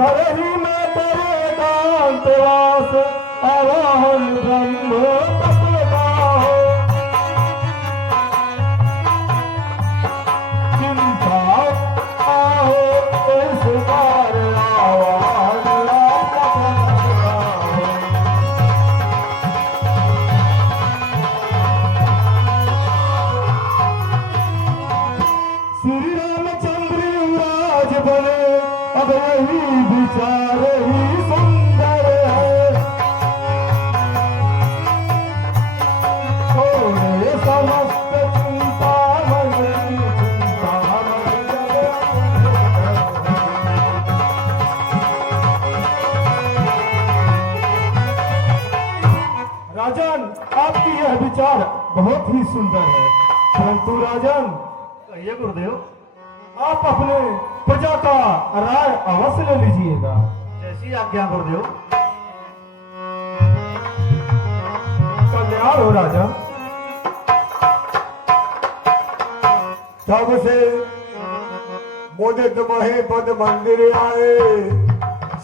घर ही में तेरे एकांतवास आवाहन ब्रह्म तत्वदा हो। चिंता आहो इस बार आवाहन आपका तत्वदा हो। श्री रामचंद्र युवराज बने अब यही विचार ही सुंदर है। छोड़े समस्त चिंता मन चिंता राजन, आपकी यह विचार बहुत ही सुंदर है, परंतु राजन कहिए गुरुदेव। आप अपने प्रजा का राय अवश्य ले लीजिएगा। जैसी आज्ञा गुरुदेव। कल्याण हो राजा। तब से मुदित महे पद मंदिर आए,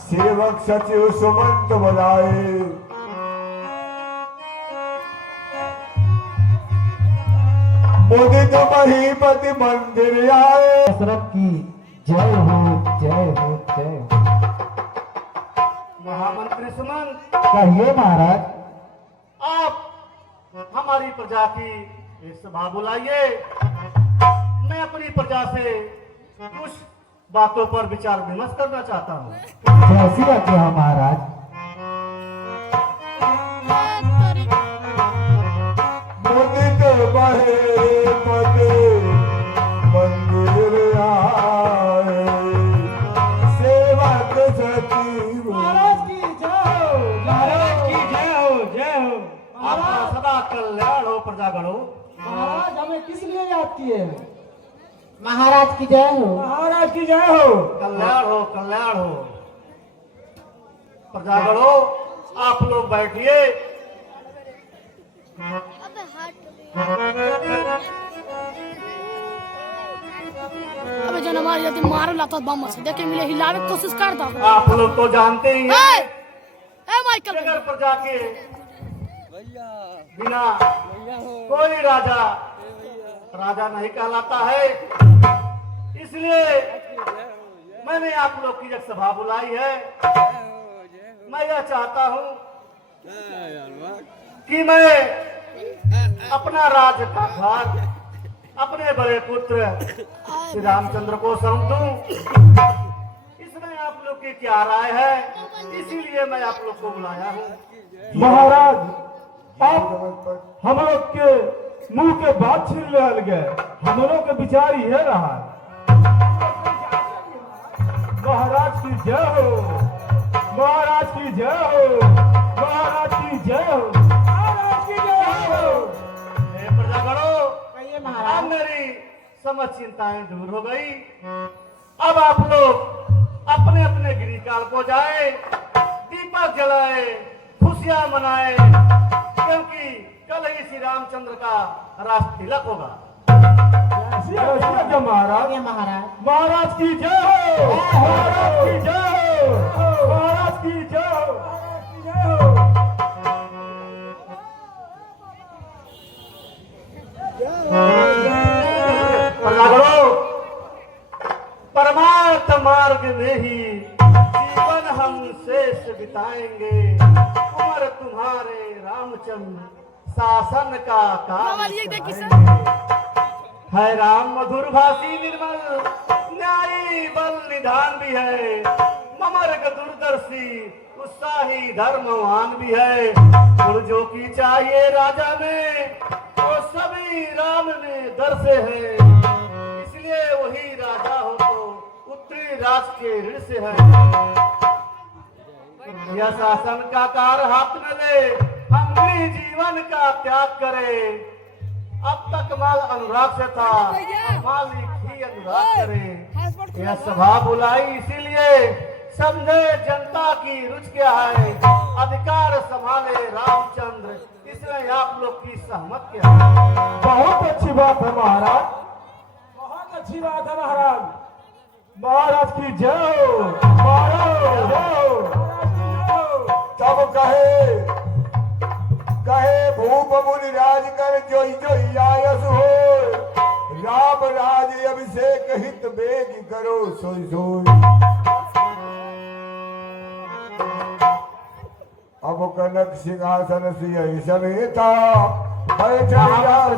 सेवक सचिव सुमंत बुलाए। मुदित महीपति मंदिर आए। दशरथ की जय हो जय हो जय हो। महामंत्री सुमंत, कहिए महाराज। आप हमारी प्रजा की एक सभा बुलाइए। मैं अपनी प्रजा से कुछ बातों पर विचार विमर्श करना चाहता हूँ। जैसी आज्ञा महाराज। मुदित महीपति मंदिर आए, सेवक सचिव। महाराज की जय हो महाराज की जय हो जय हो। आपका सदा कल्याण हो प्रजागणों। महाराज हमें किस लिए याद किए हैं? महाराज की जय हो। महाराज की जय हो। कल्याण हो कल्याण हो। प्रजागणों, आप लोग बैठिए। अबे जन हमारी यदि मारो लाता बम से देखे मिले हिलावे की कोशिश कर दो। आप लोग तो जानते ही हैं ए माइकल अगर प्रजा के बिना कोई राजा राजा नहीं कहलाता है। इसलिए मैंने आप लोग की एक सभा बुलाई है। मैं यह चाहता हूँ कि मैं अपना राज का भार अपने बड़े पुत्र श्री रामचंद्र को सौंप दूं। इसमें आप लोग की क्या राय है? इसीलिए मैं आप लोग को बुलाया हूँ। महाराज, आप हम लोग के मुंह के बात छीन ले गए। हम लोग के विचार ये रहा। महाराज की जय हो महाराज की जय हो महाराज की जय हो महाराज की जय हो। हे प्रजागणों, कहिए अब महाराज। मेरी समझ चिंताएं दूर हो गई। अब आप लोग अपने अपने गिरिकाल को जाए, दीपक जलाए, खुशियां मनाए, क्योंकि कल ही श्री रामचंद्र का रास तिलक होगा। महाराज। कहिए महाराज। महाराज की जय हो महाराज की जय हो महाराज की जय हो महाराज की जय हो। प्रजागणों, परमार्थ मार्ग में ही जीवन हम शेष बिताएंगे। उम्र तुम्हारे रामचंद्र शासन का बाबा जी, कार्य देखिए चलाएंगे। है राम मधुर भाषी निर्मल, न्यायी बल निधान भी है। ममर्ग दूरदर्शी उत्साही धर्मवान भी है। गुण जो की चाहिए राजा में, वो सभी राम में दर्शे है। इसलिए वही राजा हो तो उत्तरी राज के ऋण से है। यह शासन का कार हाथ में ले, हम भी जीवन का त्याग करें। अब तक माल अनुराग से था, मालिक ही अनुराग करे। यह सभा बुलाई इसीलिए समझे जनता की रुचि क्या है। अधिकार संभाले रामचंद्र, इसमें आप लोग की सहमत क्या है? बहुत अच्छी बात है महाराज, बहुत अच्छी बात है महाराज। महाराज की जय हो, महाराज जय हो, तब कहे कहे भूप मुनि राज कर जोई जोई आयस हो, राम राज अभिषेक हित बेग करो सोई सोई। अब कनक सिंहासन सिंह समेता बैठ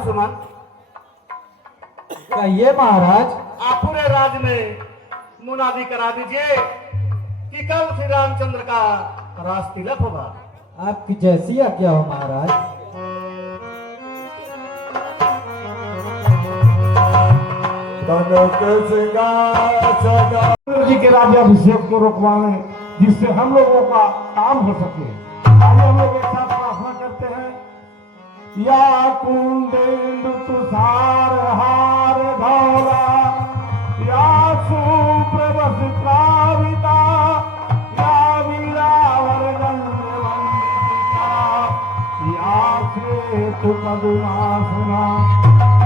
सुमन कहिए महाराज। आप पूरे राज में मुनादी करा दीजिए कि कल श्री रामचंद्र का रास तिलक होगा। आपकी जैसी आज्ञा हो महाराज। कनक सिंहासन जी के राज्याभिषेक को रोकवाएं, जिससे हम लोगों का काम हो सके। आइए हम लोग एक साथ प्रार्थना करते हैं। या कुंदेन्दु तुषार हार धौला, या सुप्रभस प्राविता, या वीरावर गंधवंदिता, या श्वेत पद्मासना,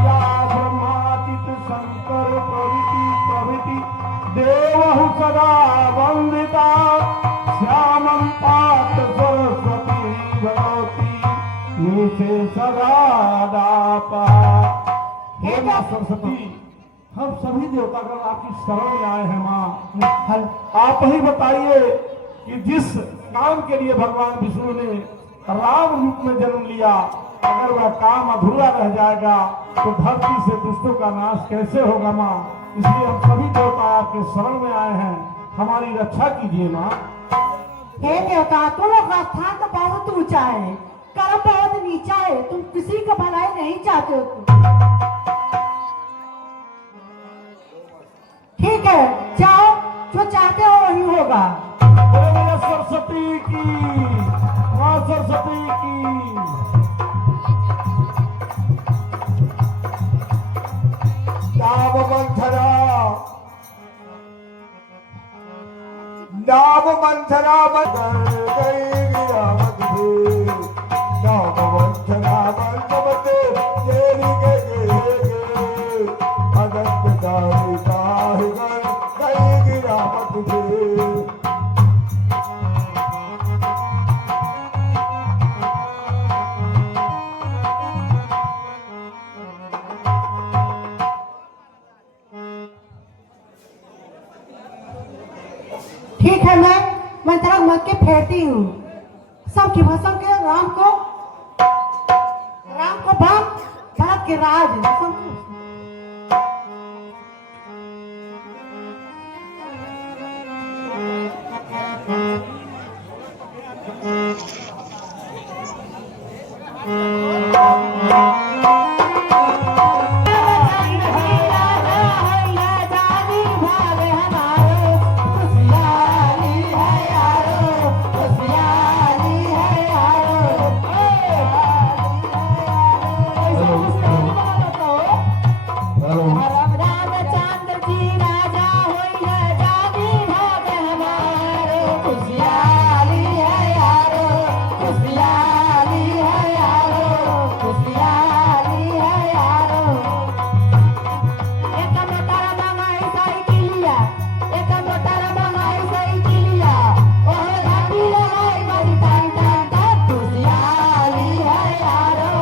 या ब्रह्मादित शंकर प्रभृति देवहु सदा वंदिता, श्यामं पात सरस्वती भगवती नीचे सदा दापा। हे मां सरस्वती, हम सभी देवतागण आपकी शरण में आए हैं मां। आप ही बताइए कि जिस काम के लिए भगवान विष्णु ने राम रूप में जन्म लिया, अगर वह काम अधूरा रह जाएगा तो धरती से दुष्टों का नाश कैसे होगा मां। इसलिए हम सभी देवता आपके शरण में आए हैं, हमारी रक्षा कीजिए मां। हे देवता, तुम लोग का स्थान तो बहुत ऊंचा है, कर्म बहुत नीचा है, तुम किसी का भलाई नहीं चाहते हो। ठीक है, जाओ, जो चाहते हो वही होगा। बोले बोले सरस्वती की, मां सरस्वती की। नाम मंथरा नाम मंथरा मगर गई गिरावत भी, नाम मंथरा मंथमते तेरी गे अनंत दाई काहि गई गिरावत भी। ठीक है, मैं मंत्रा मत के फेरती हूँ। सबकी भसम के राम को बाप, भरत के राज। रामचंद्र जी राजा होई है, जानी भाग हमारे। खुशियाली है यारो, खुशियाली है यारो, खुशियाली है यारो। एक मोटर मंगाई साइकिलिया, एक मोटर मंगाई साइकिलिया, ओह घाटी लगाई बड़ी टान टान टान। खुशियाली है यारो,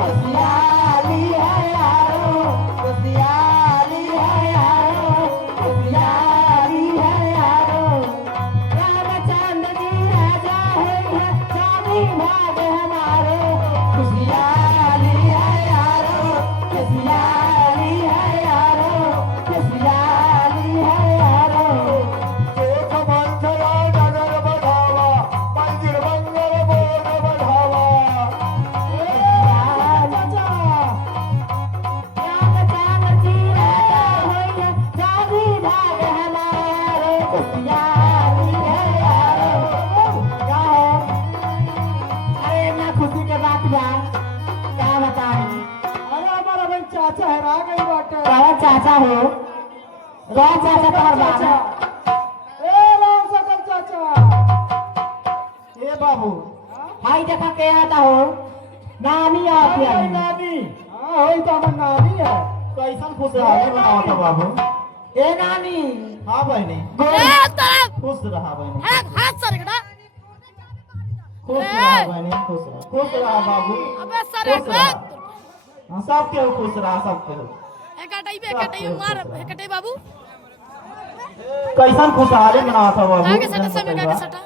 खुशियाली है यारो, खुशियाली है यारो, खुशियाली है यारो। रामचंद्र जी राजा होई है, जानी भाग हमारे। खुशियाली है यारो, खुशियाली है यारो, खुशियाली है यारो। एक मंथरा नगर बढ़ावा, मंदिर मंगल बोल बढ़ावा। रामचंद्र जी राजा होई है, जानी भाग हमारे। खुशियाली है यारो। क्या है? अरे ना खुशी के बात यार, क्या बताएं। अरे हमारा बहन चाचा हरा गई बाटे। कौन चाचा हो? कौन चाचा तुम्हार बाबा? ए राम सकल चाचा। ए बाबू, हाई देखा के आता हो? नानी आती है। नानी, हाँ होई तो हमार नानी है। कैसन खुशहाली बनाओ तो बाबू? ए नानी हाँ बहनी ए तरफ खुश रहा बहनी हाथ सर कटा खुश रहा बहनी खुश रहा बाबू अबे सर खुश रहा। हाँ, सब केहू खुश रहा सब केहू एकटाई मार एकटाई बाबू कैसन खुशहाली मनावत हो बाबू आगे सटा समय आगे सटा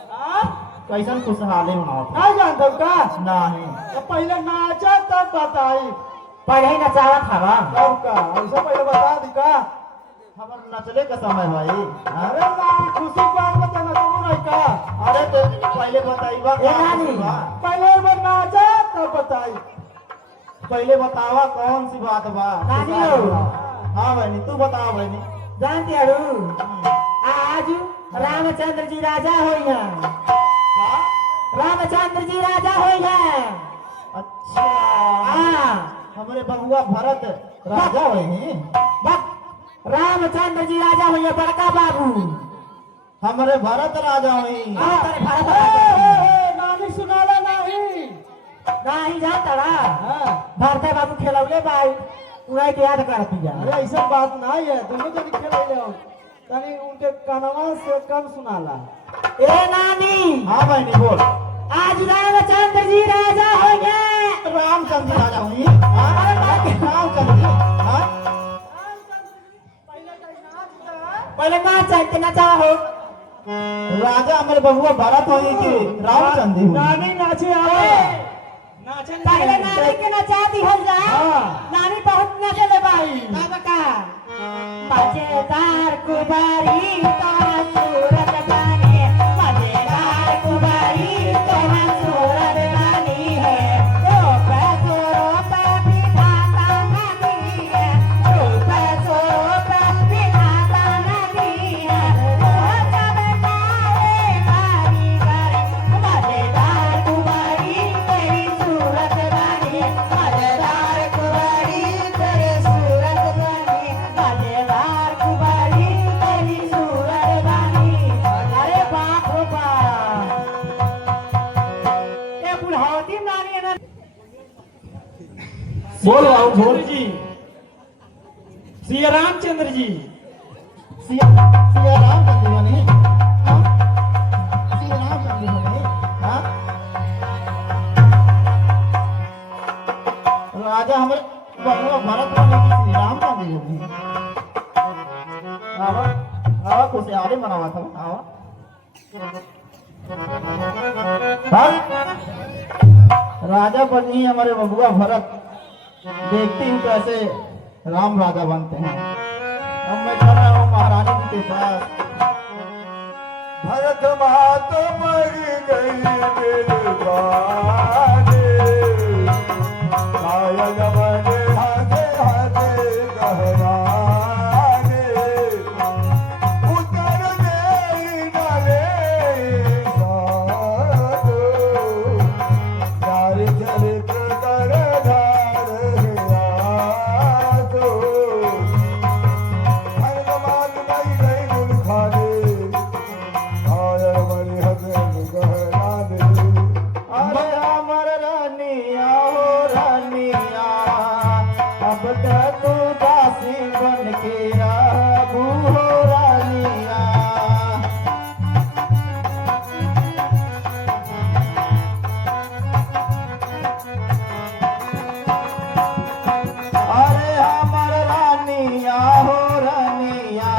कैसन खुशहाली मनावत हो नहीं जानता का नहीं तो पहले नाचा तब बताई पहले ही नचावत हवा तब का ऐसा पहले बता दी का हमर नचले का समय भाई हाँ? अरे नानी खुशी बात बताना तुम नहीं का अरे तो पहले बताइबा ए नानी पहले एक बार नाचा तब बताई पहले बतावा कौन सी बात बा नानी हो। हाँ बहनी तू बताओ बहनी जानते हरु आज रामचंद्र जी राजा होई हैं रामचंद्र जी राजा होई हैं अच्छा हाँ हमारे बबुआ भरत राजा हुए हैं बक रामचंद्र जी राजा होई हैं बड़का बाबू हमारे भरत राजा हुए हाँ, तेरे भारत राजा नानी सुनाला नहीं जानता रहा भारत बाबू खेलौले भाई उन्हें के याद करती जा अरे ऐसा बात नहीं है दोनों जन खेले हो तनी उनके कानवा से कम सुनाला ए नानी हाँ बहनी बोल आज रामचंद्र जी राजा होंगे रामचंद्र राजा हुई रामचंद्र जी हाँ पहले नाच के नचा हो राजा हमारे बबुआ भरत हुई कि रामचंद्र हुई नानी नाचे आओ नाचे पहले नानी के नचा दी हो जा नानी बहुत नचे ले भाई का मजेदार कुबारी तोरा सूरत बानी मजेदार कुबारी तोरा सूरत बानी है ओ पैसो पे बिठाता नहीं है ओ पैसो पे बिठाता नहीं है ओ जब कारे बारी करे मजेदार कुबारी तेरी सूरत बानी मजेदार कुबारी तेरी सूरत बानी मजेदार कुबारी तेरी सूरत बानी अरे बाप रे बाप ये बुढ़ावती नानी है ना बोल बाबू बोल जी श्री रामचंद्र जी सिया रामचंद्र बनी हाँ सिया रामचंद्र बनी हाँ राजा हमारे बबुआ भरत बने कि श्री रामचंद्र बनी आवा आवा खुशहाली मनावा था आवा हाँ? राजा बनी हमारे बबुआ भरत देखती हूँ कैसे राम राजा बनते हैं अब मैं चल रहा हूँ महारानी जी के पास भरत मात मर गई मेरे कायल बने हाथे हाथे गहराने उतर गई नले चार चरित्र कर धार दो हर नमाज नहीं गई गुल खाने आयर बड़ी हसन गहराने अरे अमर रानिया हो रानिया अब तक तू दासी बन के रहबू हो रानिया अरे हमर रानिया हो रानिया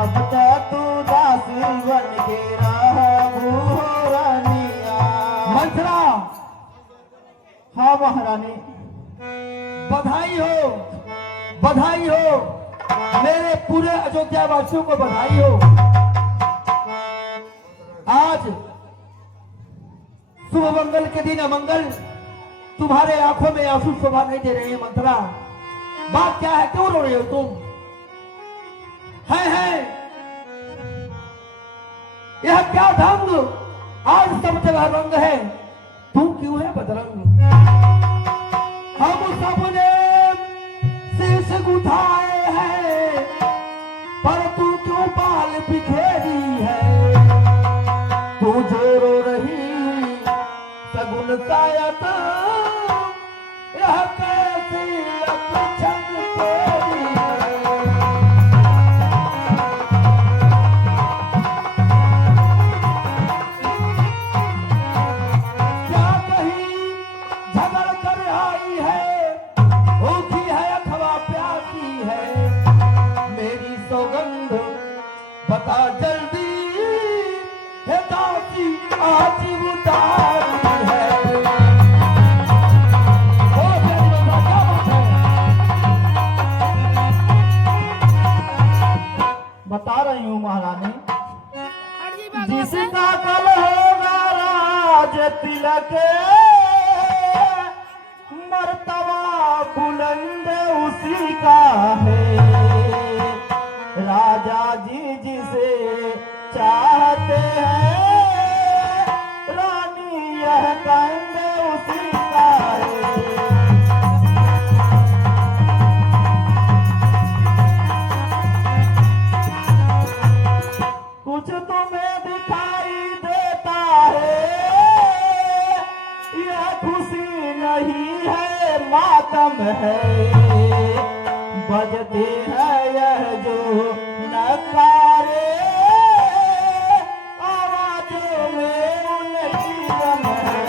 अब तक तू दासी बन के रहबू हो रानिया मंथरा हाँ महारानी बधाई हो मेरे पूरे अयोध्या वासियों को बधाई हो आज शुभ मंगल के दिन अमंगल तुम्हारे आंखों में आंसू शोभा नहीं दे रहे हैं मंथरा बात क्या है क्यों रो रहे हो तुम है यह क्या ढंग आज सब जगह रंग है तुम क्यों है बदरंग हम सबने शीश गुथाए हैं पर तू क्यों बाल बिखेरी है तू जो रो रही सगुन सायत यह कैसी अक्षण तेरी है आज उतारी है। ओ प्यारी बंदा, क्या बात है? बता रही हूँ महारानी, हट जी बागवा से। जिसका कल होगा राज तिलक, मर्तबा बुलंद उसी का है। राजा जी जिसे चाहते हैं, रानी यह कंद उसी का है। कुछ तुम्हें दिखाई देता है, यह खुशी नहीं है मातम है। बजते हैं यह जो नकारे, आवाजों में उनकी गम है।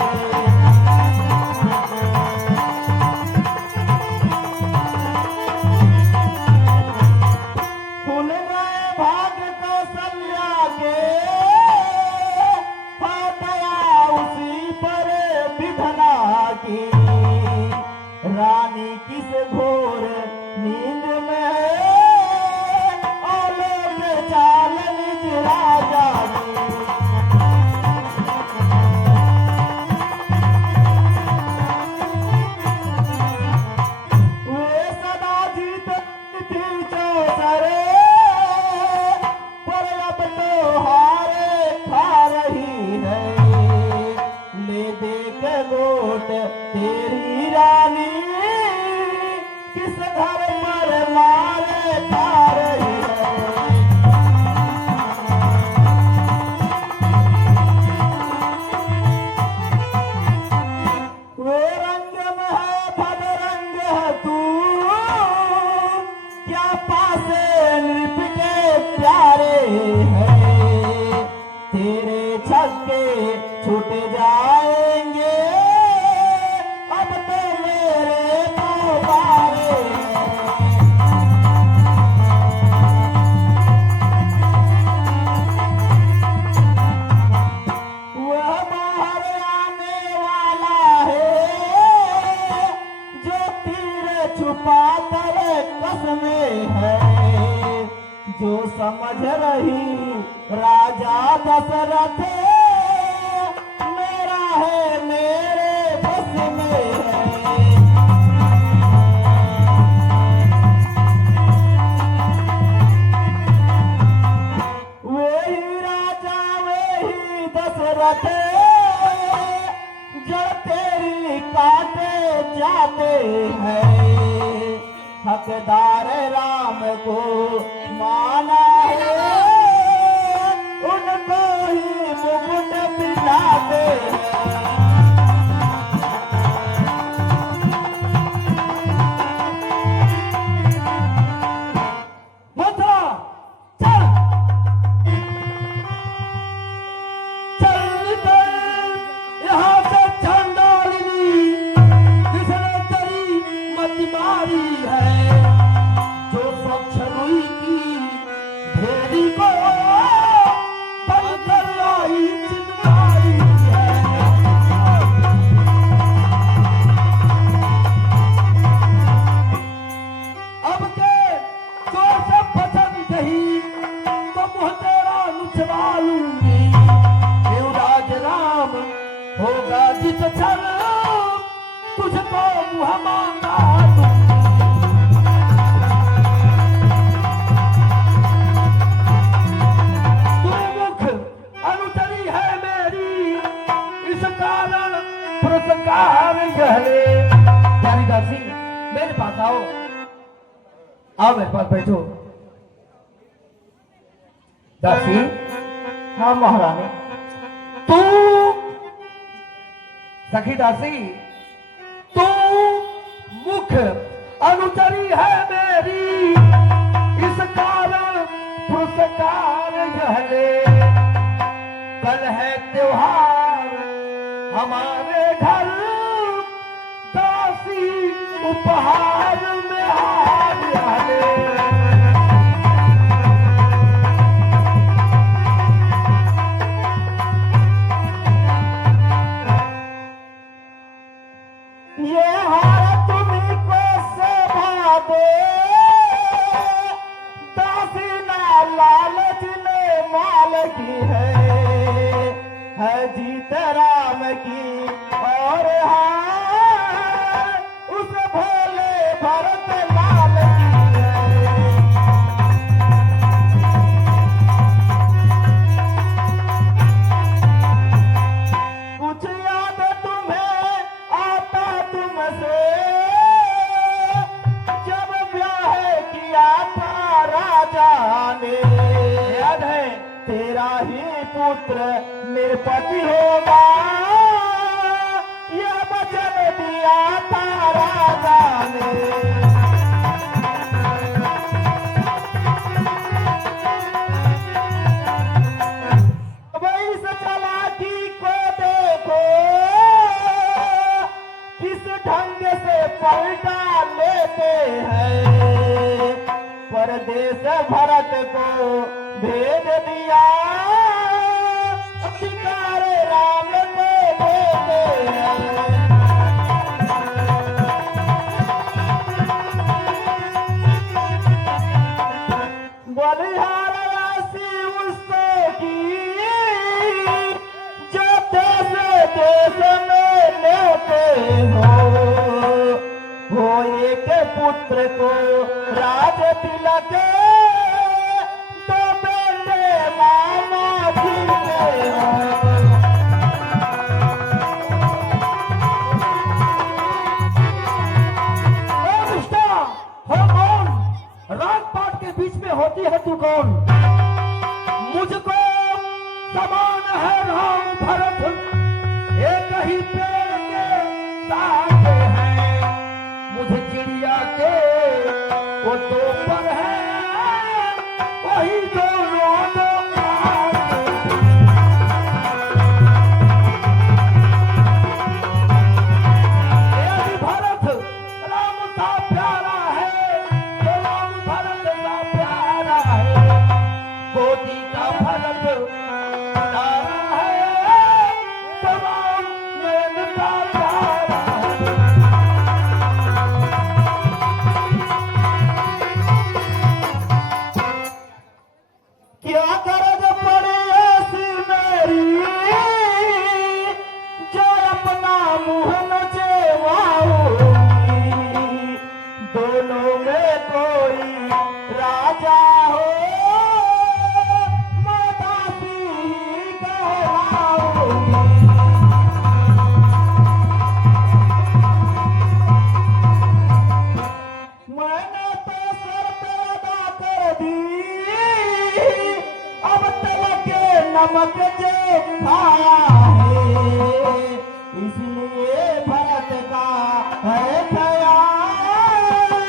खुल गए भाग्य कौशल्या के, हो गया उसी पर विधना की। रानी किस घोर नींद में है, औलोक चाल निज राजा की। वे सदा जीतती थी चौसरे, पर अब तो हारे खा रही है। ले दे के गोट तेरी रानी, किस घर पर मारे खा रही है। वे रंग में है भदरंग है तू, क्या पासे नृप के प्यारे है। तेरे छक्के छूट जाएंगे, अब तो मेरे दोबारे हैं। वह बाहर आने वाला है, जो तीर छुपा कर कसमे है। जो समझ रही राजा दशरथ, मेरा है मेरे बस में है। वही राजा वही दशरथ, जो तेरी काटे जाते हैं। हकदार राम को माना है, उनको ही मुकुट पिलाते हैं। मंत्रा, चल चल निकल यहाँ से चंडालिनी, जिसने तेरी मत मारी है। जो स्वच्छ रुई की भेड़ी को बंद कर लाई चिंगारी है। अब के जोर से बचन कही, तो मुँह तेरा नुचवा लूंगी। देवराज राम होगा जिस क्षण, तुझको मुँह मांगा दूंगी। तू मुख अनुचरी है मेरी, इस कारण पुरस्कार गहले। प्यारी दासी, मेरे पास आओ, आओ मेरे पास बैठो। दासी, हाँ महारानी, तू सखी दासी, तू मुख अनुचरी है मेरी, इस कारण पुरस्कार गहले। कल है त्योहार हमारे घर, दासी उपहार में हार डाले। दे दासीना लालच ने माल की है जीत राम की और हाँ उस भोले भरत लाल की है। कुछ याद तुम्हें आता तुमसे जब ब्याह किया था राजा ने, याद है तेरा ही पुत्र निरपति होगा यह वचन दिया था राजा ने। इस चालाकी को देखो किस ढंग से पलटा लेते हैं। परदेश भरत को भेज दिया अधिकार राम को देते हैं। बलिहार राशि उससे की जो देश देश में लेते हो एक पुत्र को राज तिलक तो बेटे मामा जीते हो। हो कौन? राजपाट के बीच में होती है तू कौन? मुझको समान है राम भरत एक ही पेड़ के तारे हैं। मुझे चिड़िया के वो दो पर है वही दोनों दो भरत राम सा प्यारा है तो राम भरत सा प्यारा है। कोटि का भरत प्यारा है तो राम नयन का प्यारा है। क्या करज पड़ी ऐसी मेरी जो अपना मुँह नचवाऊंगी। दोनों में कोई राजा हो मैं दासी ही कहलाऊंगी। मैंने तो शर्त अदा कर दी अब तल के नमक जो खाया है इसलिए भरत का है ख्याल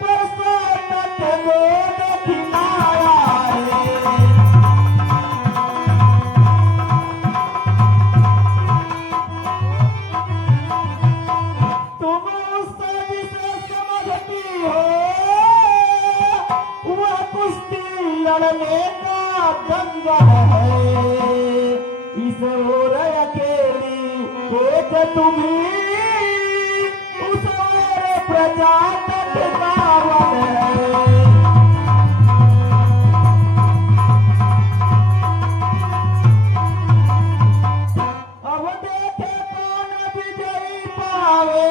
बरसों तक गोद खिलाया है। तुम उससे जिसे समझती हो वह कुश्ती लड़ने का दंगल है। इस ओर अकेली एक तुम्ही उस ओर प्रजा तक रावण है। अब देखे कौन विजयी पावे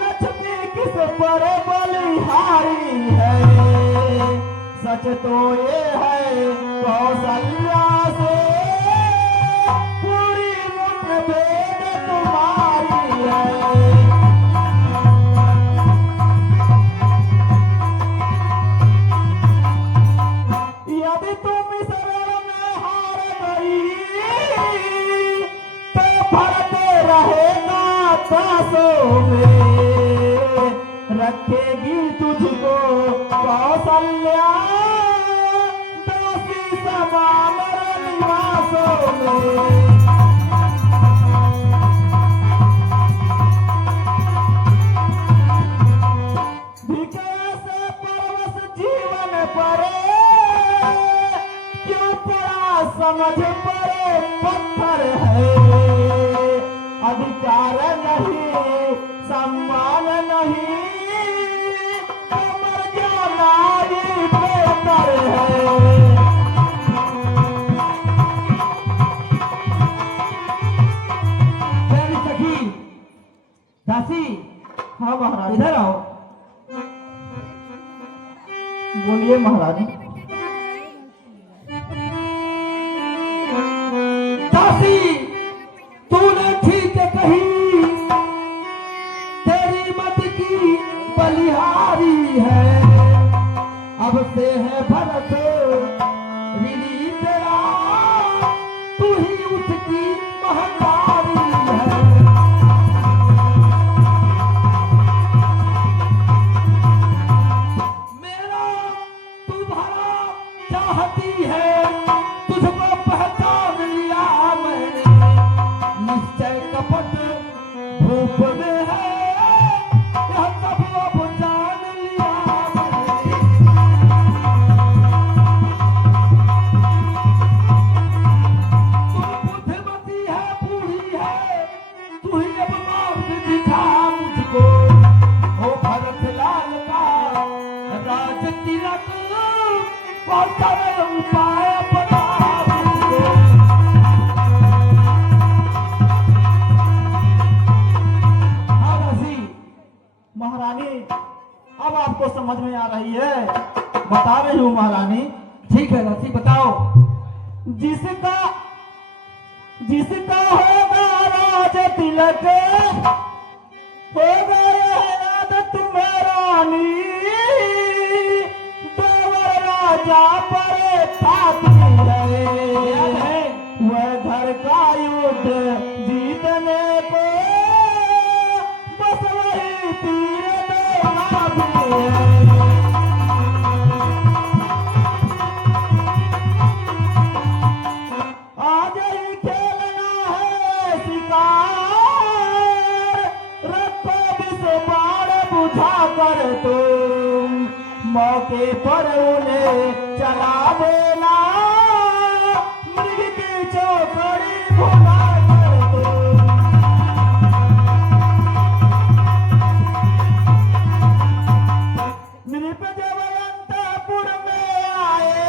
लक्ष्मी किस पर बलिहारी है। सच तो ये है कौशल्या से पूरी मुठभेड़ तुम्हारी है। यदि तुम इस रण में हार गई तो भरत रहेगा दासों में। रखेगी तुझको कौशल्या दासी समान निवासों में। विकास परवश जीवन परे क्यों पड़ा समझ परे पत्थर है। अधिकार नहीं सम्मान नहीं महारानी। इधर आओ। बोलिए महारानी। दासी तूने ठीक कही, तेरी मत की बलिहारी है। अब से है भरत ऋणी तेरा, तू ही उसकी महतारी है। मेरा तू भला चाहती है, तुझको पहचान लिया मैंने। निश्चय कपट भूप में है, यह सब अब जान लिया मैंने। तू बुद्धिमती है, बूढ़ी है, तू ही अब मार्ग दिखा मुझको। ओ भरत लाल का राज तिलक, और सरल उपाय बता मुझको। हाँ दासी, महारानी अब आपको समझ में आ रही है, बता रही हूँ महारानी। ठीक है दासी बताओ। जिसका जिसका होगा राज तिलक, होगा याद तुम्हें रानी। देवर राजा पर ठाकुर है, वह घर का युद्ध जीतने को बस वही तीर देना भी है। आज ही खेलना है शिकार, रखो विष बाण बुझा कर तुम, मौके पर उन्हें चला देना, मृग की चौकड़ी भुला कर तुम। नृप जब अंतपुर में आए,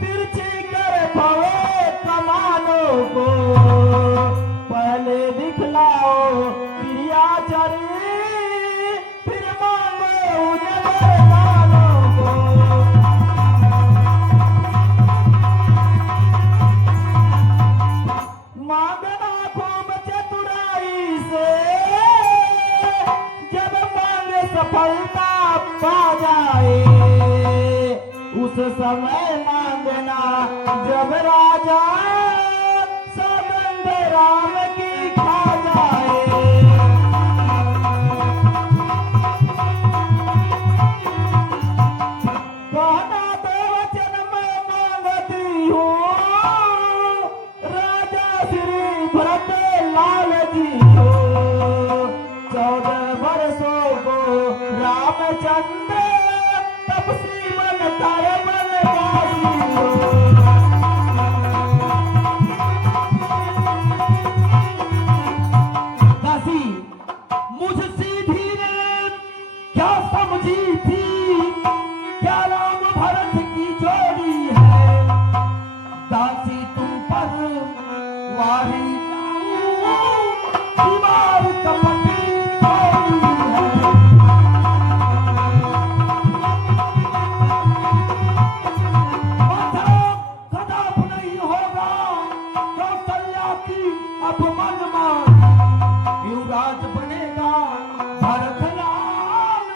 तिरछी कर भवे कमानों को, पहले दिखलाओ क्रियाचरी, फिर मांगो उजले दानों को। मांगना खूब चतुराई से, जब मांग सफलता पा जाए, उस समय मांगना जब राजा सौगंध राम की खा जाए। कहना तो वचन मैं मांगती हूँ, राजा श्री भरत लाल जी को। 14 वर्षों को रामचंद्र तपसी मन कर मन वासी हो। दासी मुझ सीधी ने क्या समझी थी, क्या राम भरत की जोड़ी है। दासी तुम पर वारी दीवार कपटी छोड़ी है। कदाप नहीं होगा कौशल्या की अब मनमानी, युवराज बनेगा भरत लाल,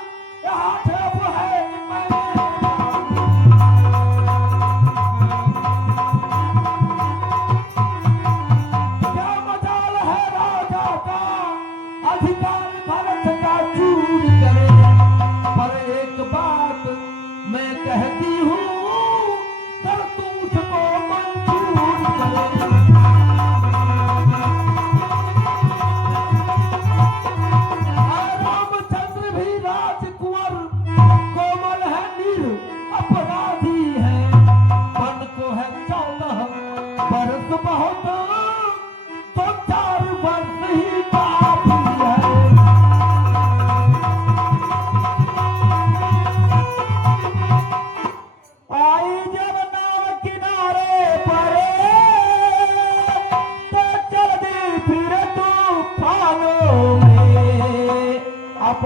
हाथ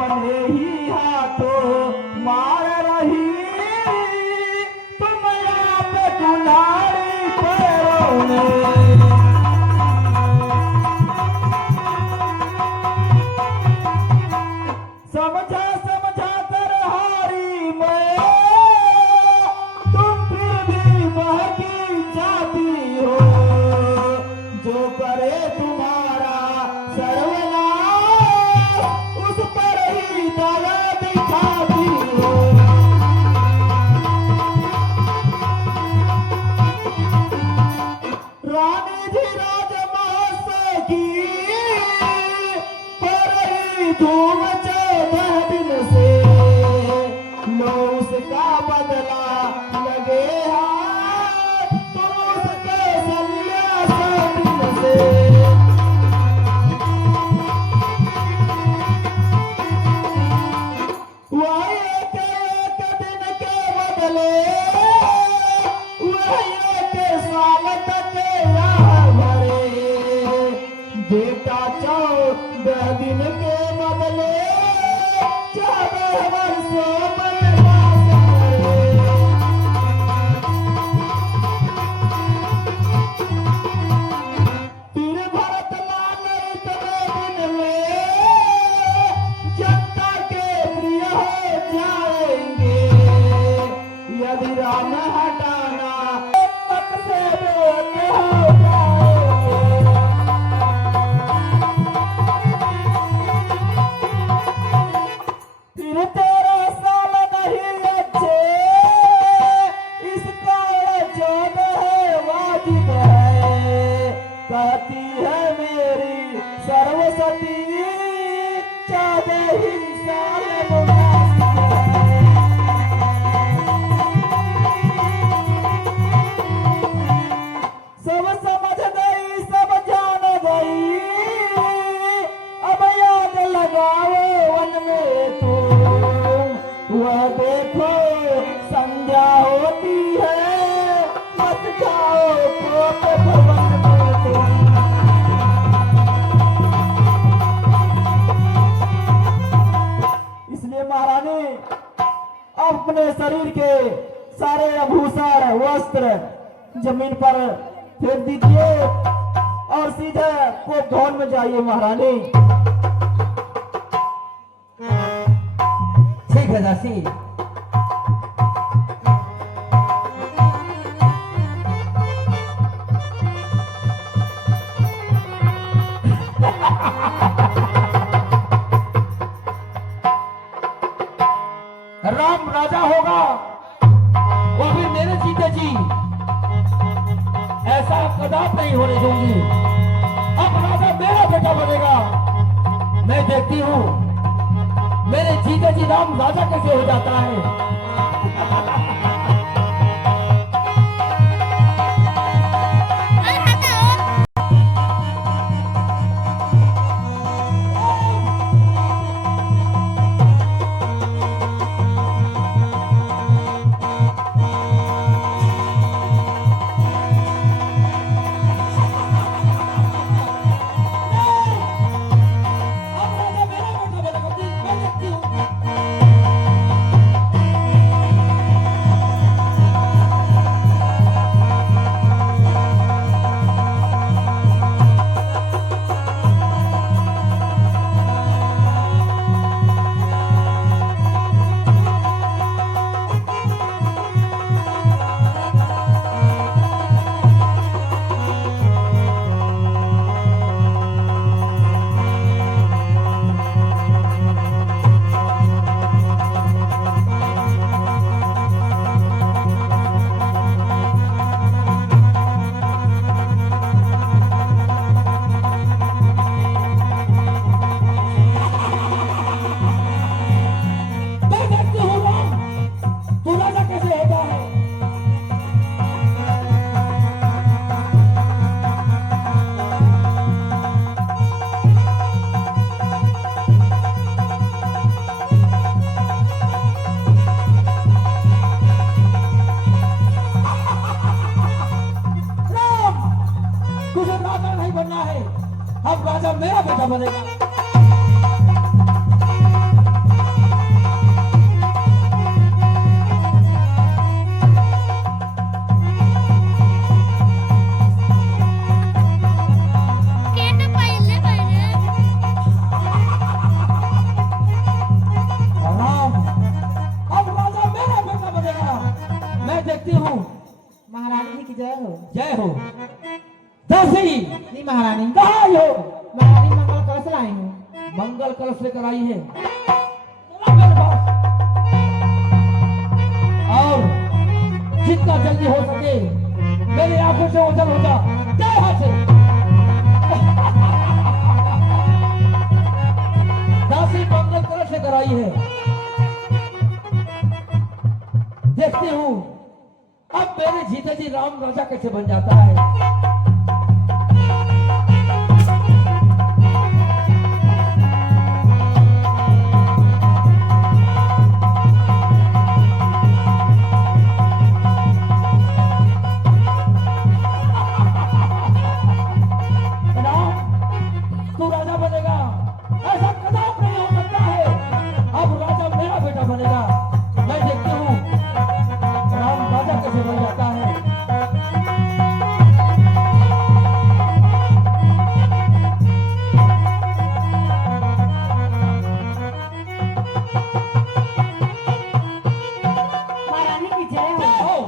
अपने ही हाथों मार रही तुम आप कुल्हाड़ी पैरों में। समझा समझा कर हारी मैं, तुम फिर भी बहकी जाती हो। जो करे तुम्हारा सर्वनाश, उस पर ही दया दिखाती हो। रानी जी राजमाता की हो रही धूम 14 दिन से, लो उसका बदला लगे हाथ तो उसके सल्ला 100 दिन से। वही एक दिन के बदले वही एक साल तक यहाँ भरे। बेटा 14 दिन के बदले 14 वर्षों बनवास करे। फिर भरत लाल इतने दिन में जनता के प्रिय हो जाएंगे। यदि राम हटाना तक से बेटे हो जाएंगे। फिर 13 साल नहीं अच्छे, इसका 14 वाजिब है। कहती है मेरी सरस्वती 14 ही साल मुनासिब है। सब समझ गई सब जान गई, अब याद लगाओ वन में तुम। वह देखो संध्या होती है, मत जाओ कोप भवन में तुम। इसलिए महारानी अपने शरीर के सारे आभूषण वस्त्र जमीन पर फेंक दीजिए और सीधे कोप भवन में जाइए महारानी। ठीक है दासी। राम राजा होगा वो भी मेरे जीते जी, ऐसा कदाप नहीं होने दूंगी। अब राजा मेरा बेटा बनेगा। मैं देखती हूँ मेरे जीते जी राम राजा कैसे हो जाता है। बनना है। अब राजा मेरा बेटा बनेगा। देखती हूँ। महारानी जी की जय हो। जय हो। दासी जी महारानी। कहाँ आई हो? महारानी मंगल कलश लाई हूँ। मंगल कलश लेकर आई है। चलो मेरे पास। और जितना जल्दी हो सके मेरी आंखों से ओझल हो जा। क्या यहाँ से? दासी मंगल कलश लेकर आई है। देखती हूँ अब मेरे जीते जी राम राजा कैसे बन जाता है। तू राजा बनेगा ऐसा कदाप नहीं हो सकता है। अब राजा मेरा बेटा बनेगा। मैं देखती हूँ राम राजा कैसे बन जाता है। महारानी की जय हो। जय हो।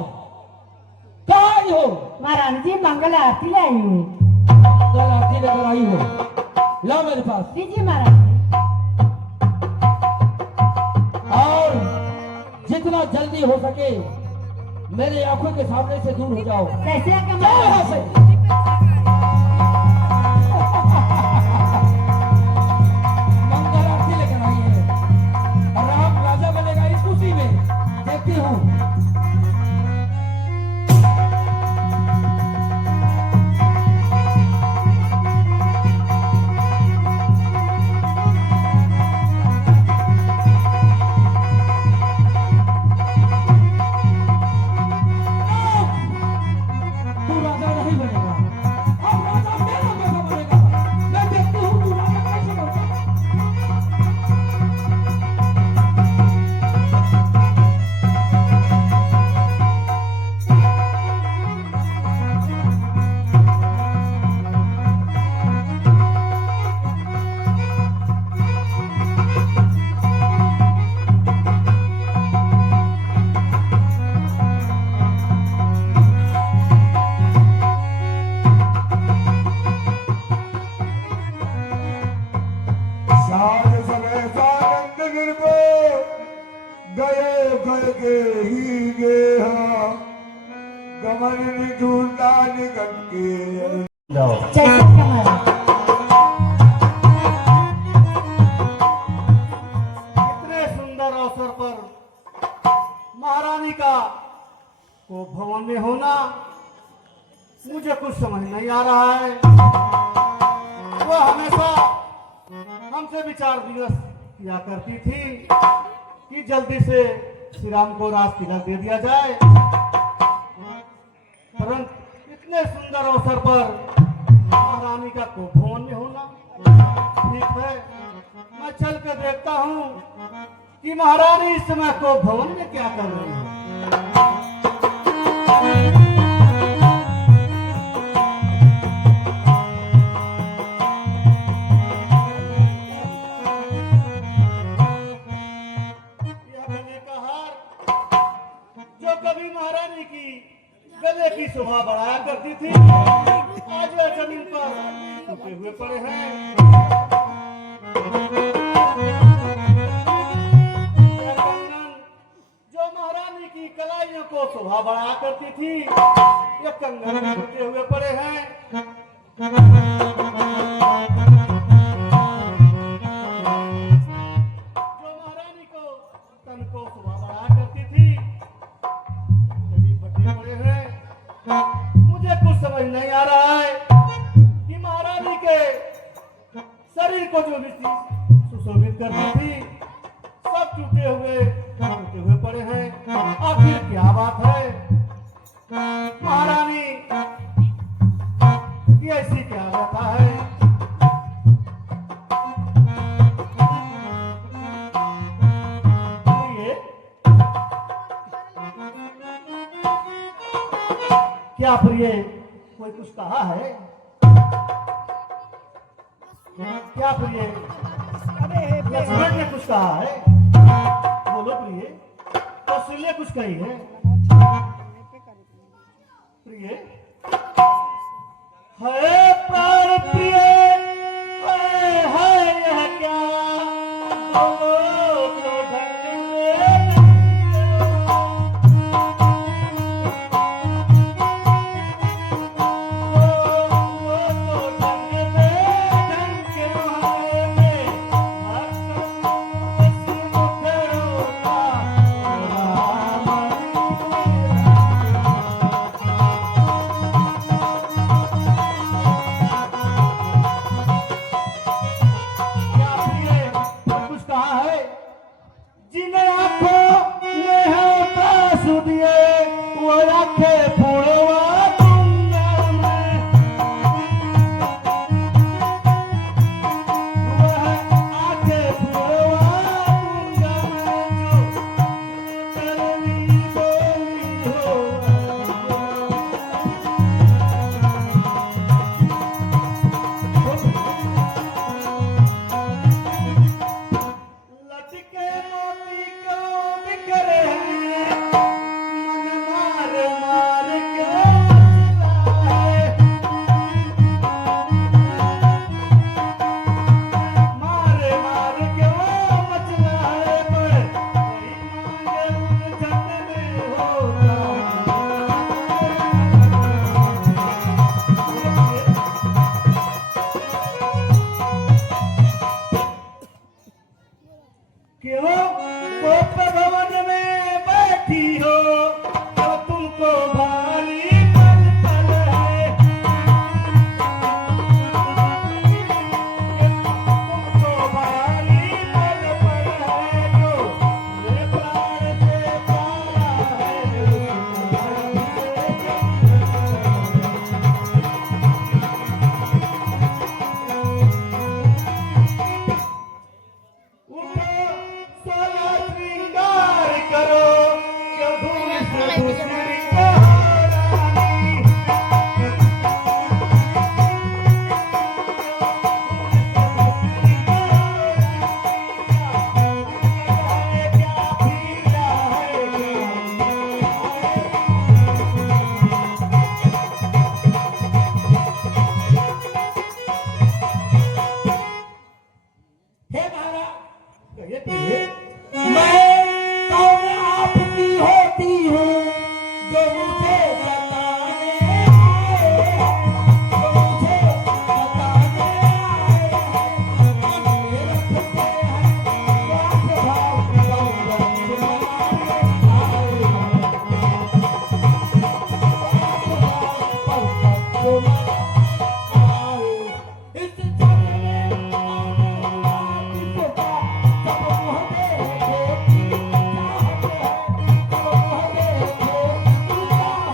कहाँ आई हो? महारानी जी मंगल आरती लाई हूँ। कल आरती लेकर आई हो। ला मेरे पास। जी जी महारानी। और जितना जल्दी हो सके मेरे आंखों के सामने से दूर हो जाओ। कैसे जाओ यहाँ से। मंगल आरती लेकर आई है और राम राजा बनेगा इस खुशी में। देखती हूँ। तू राजा नहीं बनेगा। अब राजा मेरा बेटा बनेगा। मैं देखती हूँ तू राजा कैसे बनता है। साज समय सानंद गिर को गए करके ही गे हाँ गमन निठूरता निकट के चैतन्य कमल। इतने सुंदर अवसर पर महारानी का को भवन में होना मुझे कुछ समझ नहीं आ रहा है। वह हमेशा हमसे विचार विमर्श किया करती थी कि जल्दी से श्री राम को राज तिलक दे दिया जाए। परंतु इतने सुंदर अवसर पर महारानी का कुभवन में होना ठीक है। मैं चल कर देखता हूँ कि महारानी इस समय को भवन में क्या कर रही है। यह गले का हार जो कभी महारानी की गले की शोभा बढ़ाया करती थी आज वह जमीन पर टूटे हुए पड़े हैं। यह कंगन जो महारानी की कलाइयों को शोभा बढ़ाया करती थी ये कंगन टूटे हुए पड़े हैं। जो महारानी को तन को शोभा बढ़ाया करती थी कभी फटे पड़े हैं। मुझे कुछ समझ नहीं आ रहा है कि महारानी के शरीर को जो भी चीज सुशोभित करती थी सब टूटे हुए पड़े हैं। आखिर क्या बात है महारानी की ऐसी क्या रहता है। ये क्या प्रिय कोई कुछ कहा है? क्या प्रिय लक्ष्मण ने कुछ कहा है? बोलो प्रिय कौशल्य कुछ कही है? प्रिय है प्राण प्रिय है यह क्या बोलो तो ढंग में जिन्हें आंखों में है तासु दिए वो आंखें फोड़वा दूंगा मैं वह आंखें फोड़वा दूंगा मैं जो करनी बोली हो लटके मोती क्यों बिखरे हैं मन मार मार क्यों मचला है मार मार क्यों मचला है पर कोई मांगे उलझन में होता क्यों गोप भवन में बैठी हो तो तुमको भारी पल पल है तुमको भारी पल पल है जो मेरे प्राण से प्यारा है उठो सोना श्रृंगार करो क्यों धूम से दूसरी को रानी क्या पीला है हे महाराज कहिए प्रिय मैं कौन आपकी होती हूँ जो मुझे सताने आए जो मुझे सताने आए मेरे रखते हैं स्वार्थ भाव गौरव तुम्हारे इस जग में आने वाली सदा सब मोह देखे चाहते हैं सब मोह देखे चाहते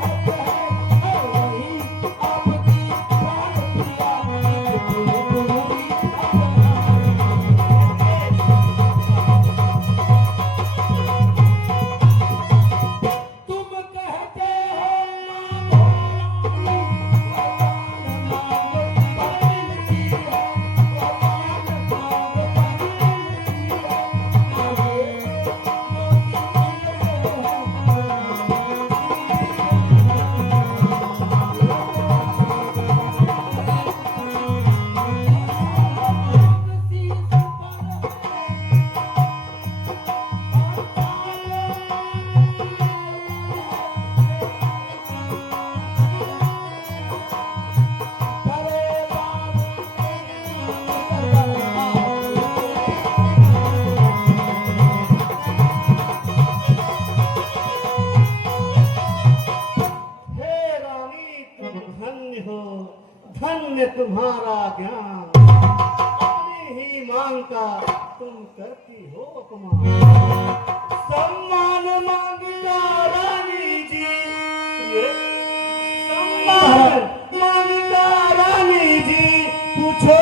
हैं और वही आपकी प्राण प्रिया कितनी बुरी तुम कहते हो हे रानी तुम धन्य हो धन्य तुम्हारा ध्यान अपनी ही मांग का तुम करती हो अपमान सम्मान मांगता रानी जी ये सम्मान मांगता रानी जी पूछो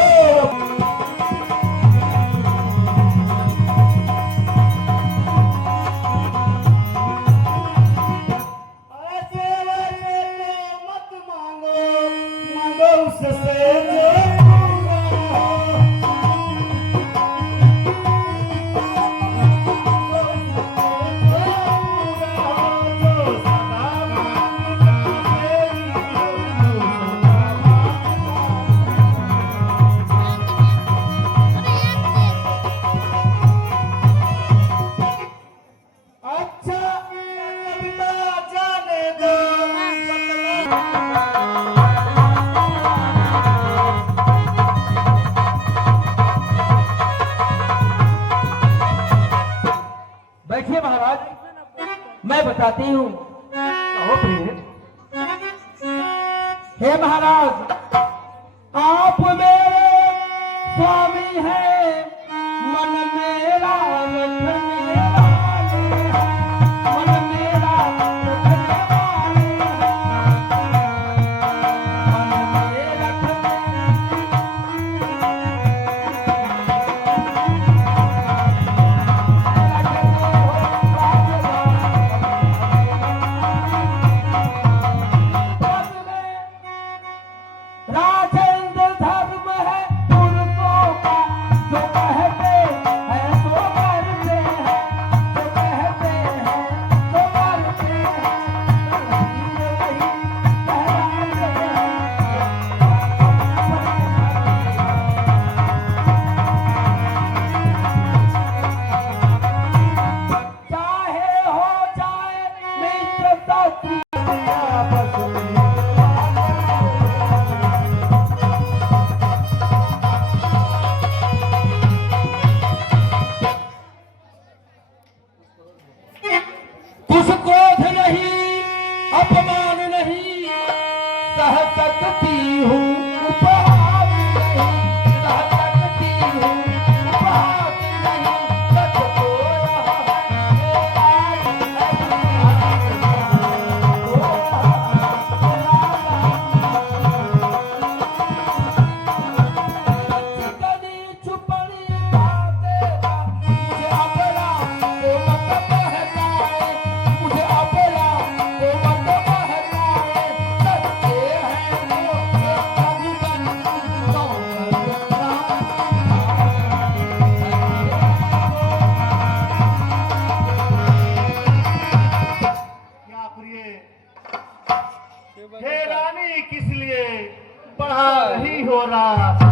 ऐसे वैसे तो मत मांगो मांगो उससे जो मांगो हो। देखिए महाराज, मैं बताती हूँ। कहो प्रिय। हे महाराज, आप मेरे स्वामी हैं, मन मेरा रखने वाले हैं, मन मेरा रखने वाले हैं, मन मेरा राजेंद्र धर्म है पुरुषों का, जो कहते हैं सो करते हैं, जो कहते हैं सो करते हैं, वही कहलाते हैं। चाहे हो जाए मित्र शत्रु आपस में, कुछ क्रोध नहीं, अपमान नहीं, सह सकती हूँ उपहास नहीं, सह सकती हूँ उपहास नहीं, सच तो रहा चिकनी छुपनी बातें का, मुझे अपना को मत बहकाए, मुझे अपना को मत बहकाए, सच्चे हैं वो सब बन क्या प्रिय, हे रानी किस लिए बढ़ा रही हो रात?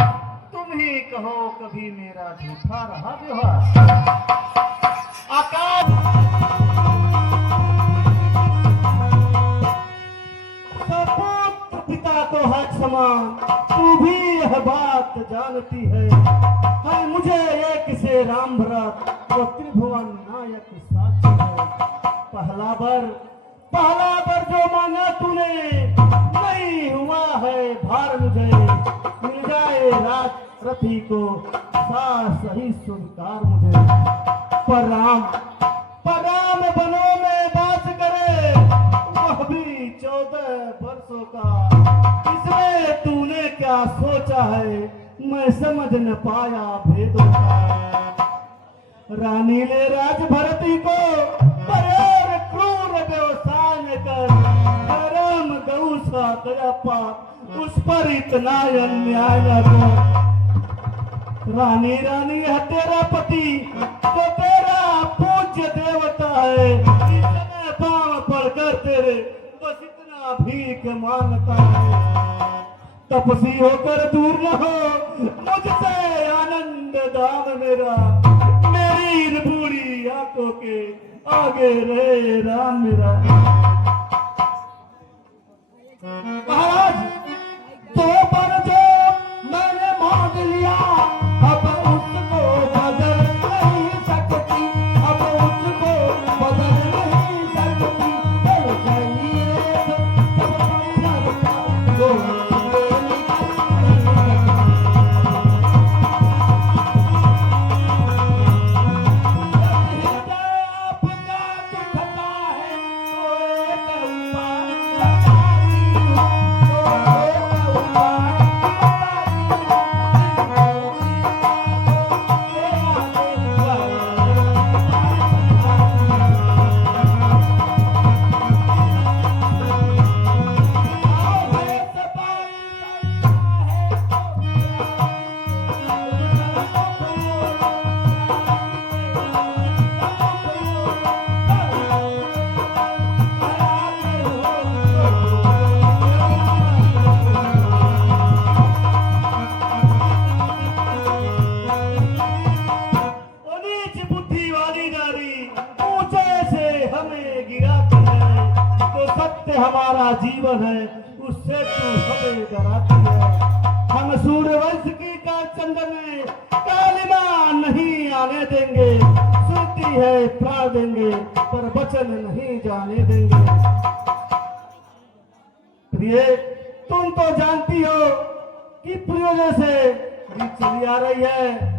तुम ही कहो कभी मेरा झूठा रहा व्यवहार। आकाश सपूत पिता को है समान, तू भी यह बात जानती है। है मुझे एक से राम भरत, वो त्रिभुवन नायक साक्षी है। पहला बार जो मांगा तूने, नहीं हुआ है भार मुझे। मिल जाए रात रथी को, सास सही स्वीकार मुझे। पर राम बनों में बात करे, वह भी 14 वर्षों का। इसमें तूने क्या सोचा है, मैं समझ न पाया भेदों का। रानी ने राज भरती को बड़े क्रूर व्यवसाय में कर, राम गौ सा दया पाप, उस पर इतना अन्याय न कर। रानी है तेरा पति, तो तेरा पूज्य देवता है। इतने पांव पड़कर तेरे बस इतना भीख मांगता है। तपसी होकर दूर न हो मुझसे आनंद दाम मेरा, मेरी इन बूढ़ी आंखों के आगे रहे राम मेरा। महाराज, तो पर जो मैंने मांग लिया, अब उसको बदल नहीं सकती, अब उसको बदल नहीं सकती। चल गई रे सब संसार का, हमारा जीवन है, उससे तू हमें डराती है। हम सूर्यवंश की काल चंद्र में कालिमा नहीं आने देंगे। सुनती कहती है प्राण देंगे पर वचन नहीं जाने देंगे। प्रिय, तुम तो जानती हो कि पूर्वजों से रीत चली आ रही है,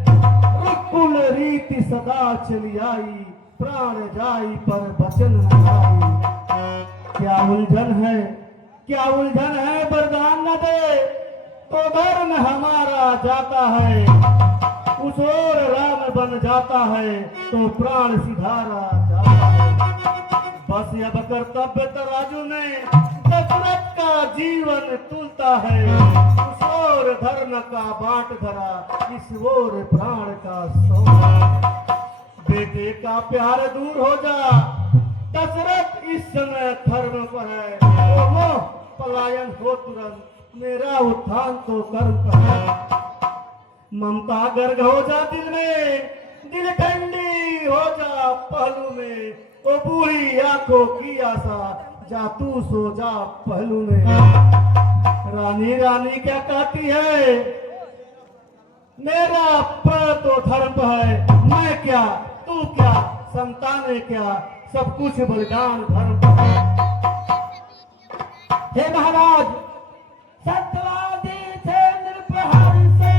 कुल रीति सदा चली आई, प्राण जाई पर वचन न आई। क्या उलझन है, क्या उलझन है, वरदान न दे तो धर्म हमारा जाता है, उस ओर राम बन जाता है तो प्राण सिधारा जाता है। बस अब कर्तव्य तराजू में दशरथ का जीवन तुलता है, उस ओर धर्म का बांट धरा, इस ओर प्राण का सोना। बेटे का प्यार दूर हो जा, दशरथ इस समय धर्म पर है, ओ मोह पलायन हो तुरंत, मेरा उत्थान तो कर्म पर है। ममता गर्ग हो जा दिल में, दिल ठंडी हो जा पहलू में, ओ बूढ़ी आंखों की आशा जा तू सो जा पहलू में। रानी रानी क्या कहती है, मेरा प्रण तो धर्म है, मैं क्या तू क्या संतानें क्या, सब कुछ बलिदान धर्म पर है। हे महाराज, सत्यवादी थे नृपहारी से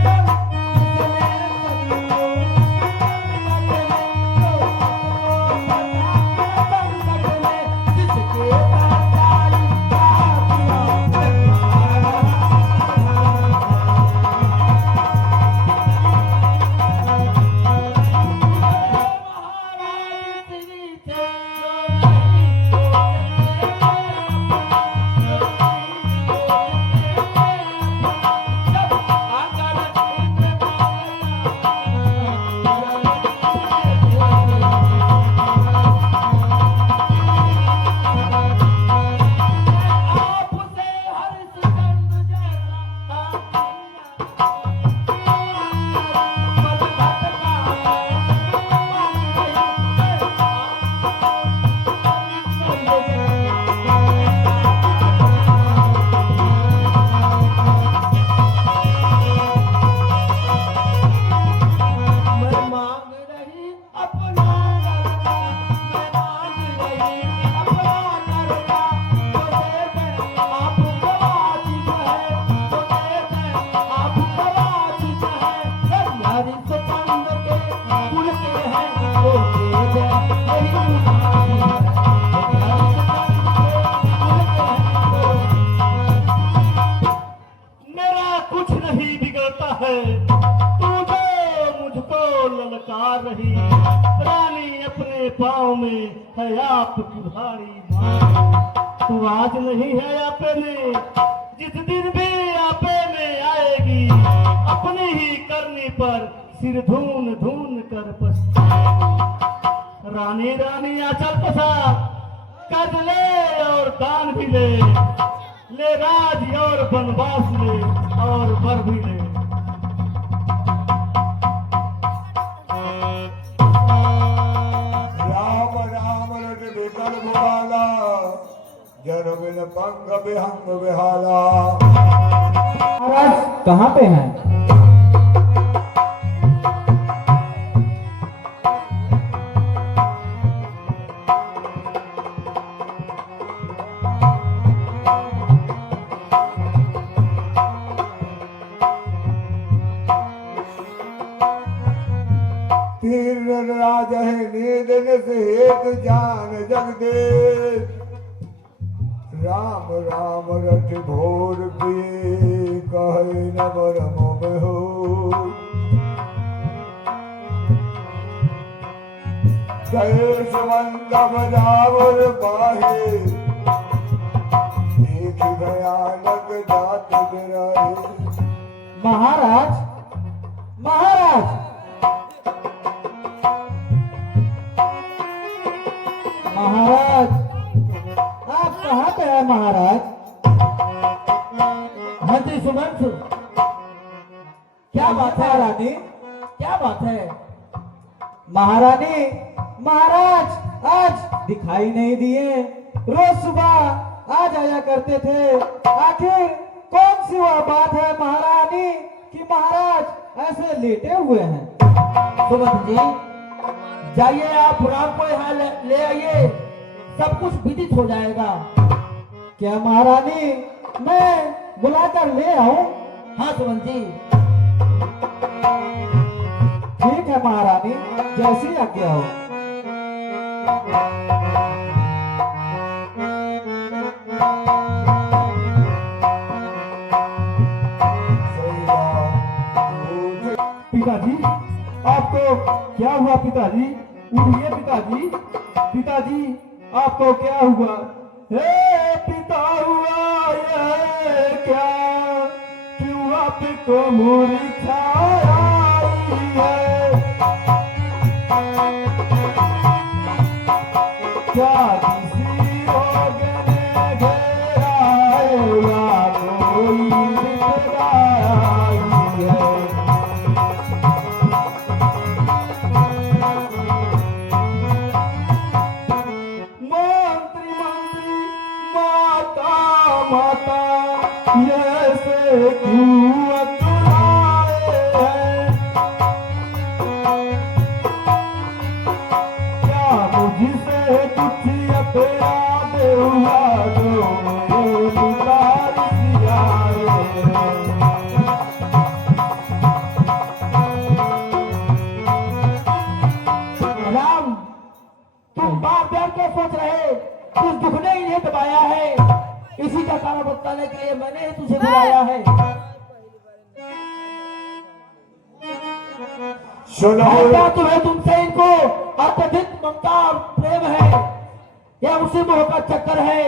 मेरा कुछ नहीं बिगड़ता है, तू जो मुझको ललकार रही, रानी अपने पाँव में है आप कुल्हाड़ी माँ। तू आज नहीं है आपे में, जिस दिन भी आपे में आएगी, अपनी ही करनी पर सिर धून धून कर पछताएगी। रानी रानी आंचल पसार, कर्ज ले और दान भी ले राज और वनवास ले और वर भी ले। राम राम रट विकल भुआला, जन बिन पंग विहंग विहाला। महाराज कहाँ पे हैं? तीर राज है निधन से एक जान जगदीश, राम राम रट भोर प्रिय कहे न मरम में हो। कहे सुमंत बजावर बाहे, एक भयानक दात गिराए। महाराज, महाराज, महाराज, आप कहाँ पे हैं महाराज? मंत्री सुमंत, क्या बात है रानी? क्या बात है महारानी? महाराज आज दिखाई नहीं दिए, रोज सुबह आ जाया करते थे। आखिर कौन सी वह बात है महारानी कि महाराज ऐसे लेटे हुए हैं? सुमंत जी, जाइए आप राम को यहाँ ले आइए, सब कुछ विदित हो जाएगा। क्या महारानी मैं बुलाकर ले आऊं? हाँ सुमन जी। ठीक है महारानी, जैसी आज्ञा हो। पिताजी आपको क्या हुआ? पिताजी उठिए। पिताजी पिताजी आपको क्या हुआ? हे पिता हुआ ये क्या, क्यों आपको मूर्छा आई है? क्या किसी रोग ने घेरा है या कोई विपदा आई है? माता ऐसे क्यों अकुलाए हैं? क्या मुझसे कुछ अपराध हुआ जो मेरे पुकार सिया राम, तुम बार बार क्या सोच रहे? कुछ दुख ने इन्हें दबाया है, इसी का कारण बताने के लिए मैंने तुझे बुलाया है। सुनो क्या तुम्हें तुमसे इनको अत्यधिक ममता और प्रेम है, या उसी मोह का चक्कर है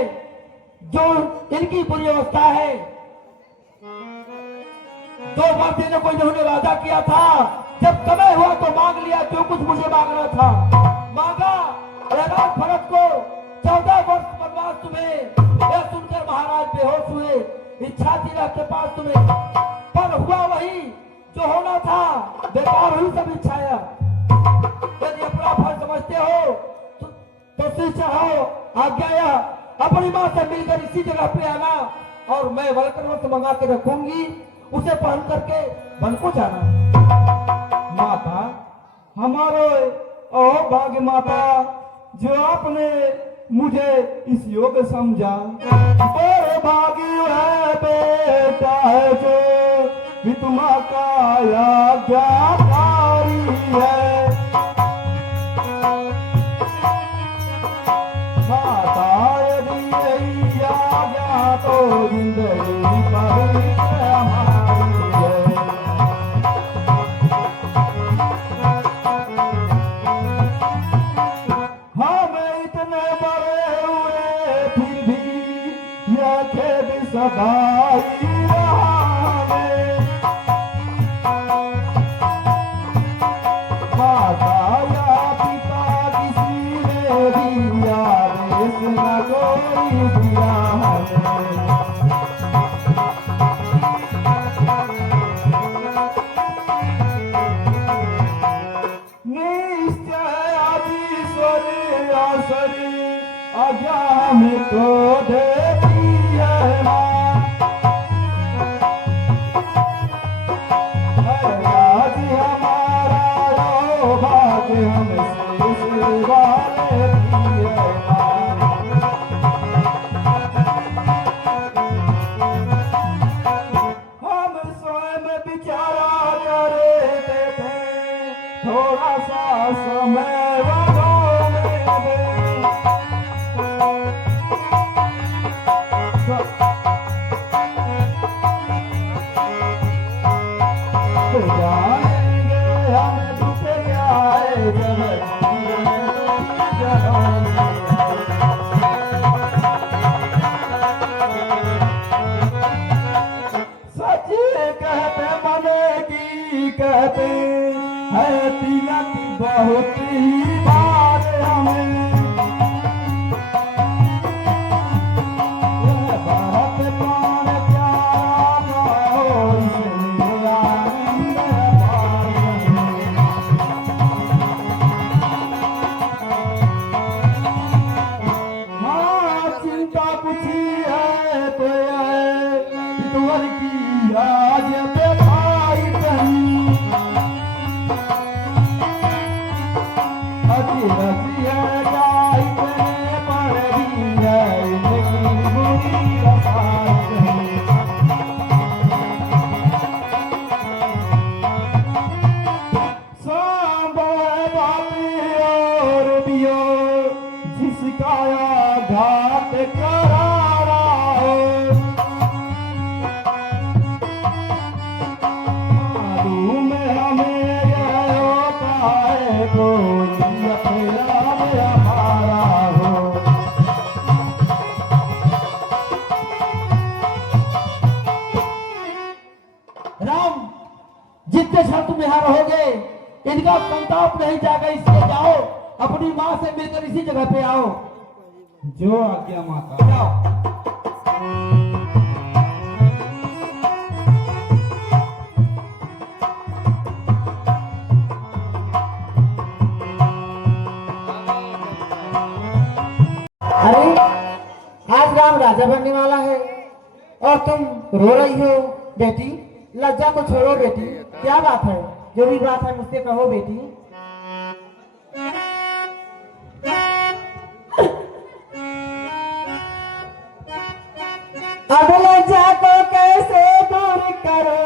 जो इनकी बुरी अवस्था है? 2 बार देने को इन्होंने वादा किया था, जब समय हुआ तो मांग लिया जो कुछ मुझे मांगना था, मांगा। राजा भरत को 14 वर्ष वनवास तुम्हें, यह सुनकर महाराज बेहोश हुए। इच्छा थी आपके पास तुम्हें, पर हुआ वही जो होना था, बेकार हुई सब इच्छाएं। यदि अपना फल समझते हो तो सिर चाहो आज्ञा अपनी मां से मिलकर इसी जगह पे आना, और मैं वलकरवस्त्र मंगा के रखूंगी, उसे पहन करके वन को जाना। माता हमारो ओ भाग्य माता, जो आपने मुझे इस योग समझा। और भाग्य है बेटा है जो विधवा का आज्ञाकारी है। माता यदि यही आज्ञा तो जिंदगी भर हमारी है। सदाई रहा माता या पिता किसी ने दिया, देश न कोई दिया निश्चय आदि आसरी आज्ञा में तो देती है माँ। हम स्वयं विचारा करते थे, थोड़ा सा समय जाएंगे हम दुख क्या है जब काया घाट करारा हो। मालूम हमें यह होता है कोई अपना हमारा हो। राम, जितने क्षण तुम यहाँ रहोगे इनका संताप नहीं जाएगा, इसलिए जाओ अपनी माँ से मिलकर इसी जगह पे आओ। जो आज्ञा माता। जाओ। अरे आज राम राजा बनने वाला है और तुम रो रही हो बेटी। लज्जा को छोड़ो बेटी, क्या बात है? जो भी बात है मुझसे कहो बेटी। अब लज्जा को कैसे दूर करो,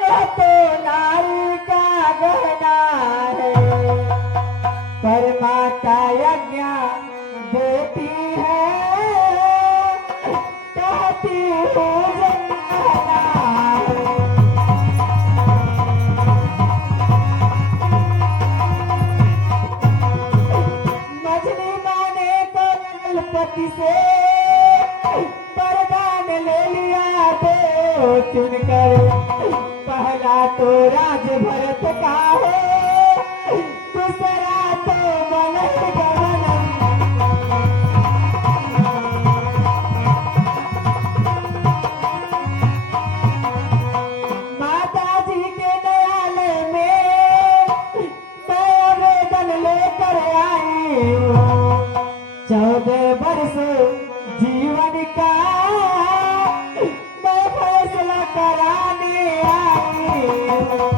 यह तो नारी का गहना है। पर माता यज्ञ देती है, कहती हूँ जन्मना है। मछली माने तो गणपति से वरदान ले लिया दो चुनकर। पहला तो राज भरत का हो, दूसरा तो बनल गगन। माता जी के न्यायालय में मैं आवेदन लेकर आई हूँ। 14 वर्ष जीवन का मैं फैसला कराने आई हूँ।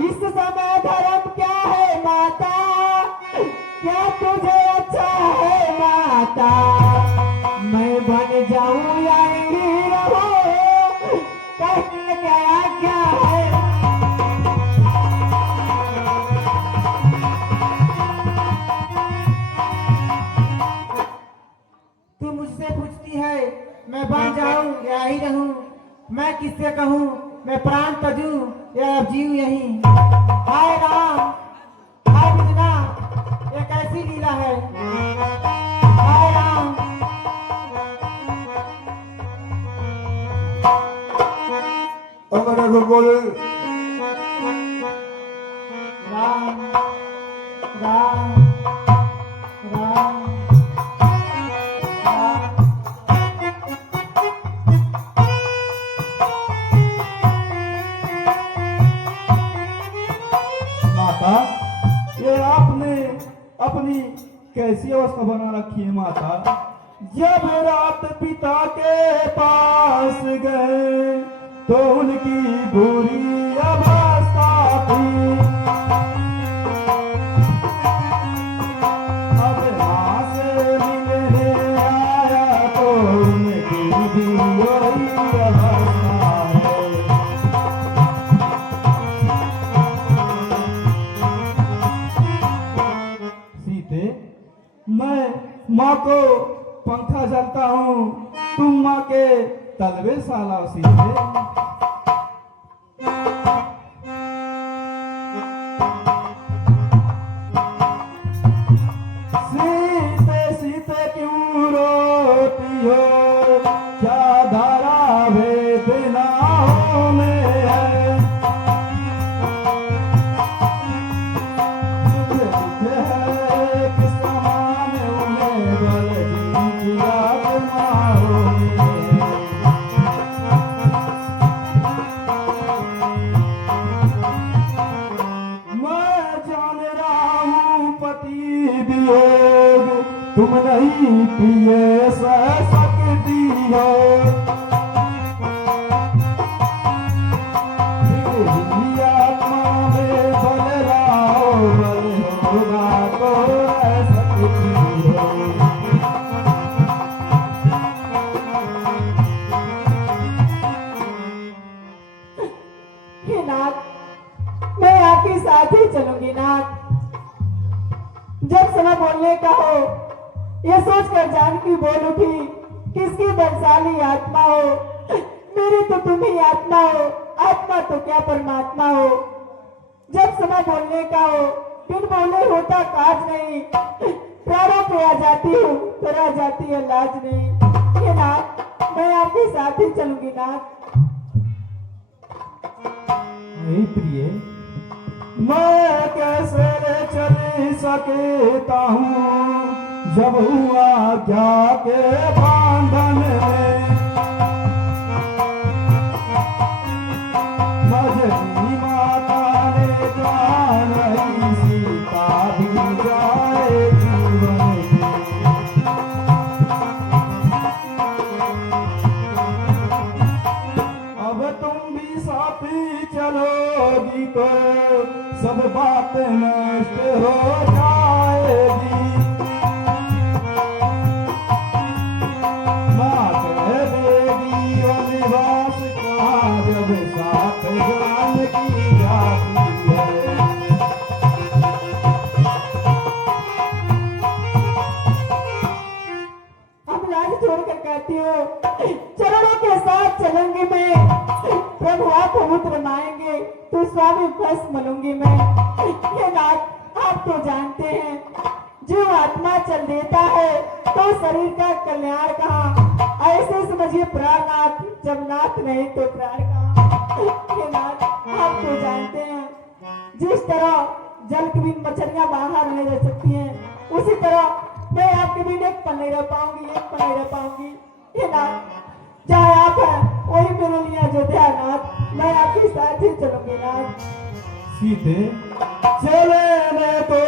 इस समय धर्म क्या है माता, क्या तुझे अच्छा है माता? मैं बन जाऊं या यहीं रहूं, कहने क्या क्या है? तू मुझसे पूछती है मैं बन जाऊं या ही रहूं, मैं किससे कहूं मैं प्राण तजूं या अब जीव यहीं। हाय राम, हाय बिजना, ये कैसी लीला है? हाय राम। अमर रघुकुल राम राम राम राम। माता, ये आपने अपनी कैसी अवस्था बना रखी है माता? जब रात पिता के पास गए तो उनकी बुरी अवस्था थी। अब मां से मिलने आया तो उनकी भी वही अवस्था है। सीते, मैं माँ को पंखा जलता हूँ, तुम माँ के तलवे साला सीते। सीते सीते क्यों रोती हो, क्या धारा भेद ना होने है। दुख है किस समान उन्हें बलहीन की आत्मा होने। हे नाथ, मैं आपके साथ ही चलूंगी नाथ। जब समय बोलने का हो, ये सोचकर जानकी बोल उठी, किसकी बलशाली आत्मा हो, मेरी तो तुम ही आत्मा हो, आत्मा तो क्या परमात्मा हो। जब समय बोलने का हो, बिन बोले होता काज नहीं, प्राणों पे आ जाती हूँ तो रह जाती है लाज नहीं। ये नाथ, मैं आपके साथ ही चलूंगी नाथ। नहीं प्रिय, मैं कैसे चल सकता हूँ जब हुआ क्या के बांधन में। मजनी माता ने जान रही सीता भी जाए जीवन की। अब तुम भी साथी चलोगी तो सब बात नष्ट हो जाएगी। बात देगी और निवास कहाँ जब साथ जान की जाती है। अब लाज छोड़कर कहती हो, चरणों के साथ चलूंगी मैं, प्रभु आप पवित्र माएंगे तो स्वामी बस मलूंगी मैं। ये नाथ, आप तो जानते हैं, जो आत्मा चल देता है तो शरीर का कल्याण कहाँ। ऐसे समझिए प्राणनाथ, जब नाथ नहीं तो प्राण कहाँ। ये नाथ, आप तो जानते हैं, जिस तरह जल के बिन मछलियां बाहर नहीं रह सकती हैं, उसी तरह मैं आपके बिन एक पल नहीं रह पाऊंगी, एक पल नहीं रह पाऊंगी। ये नाथ, जहाँ आप हैं वही मेरे लिए अयोध्या नाथ, मैं आपके साथ ही चलूंगी नाथ। सीधे चले तो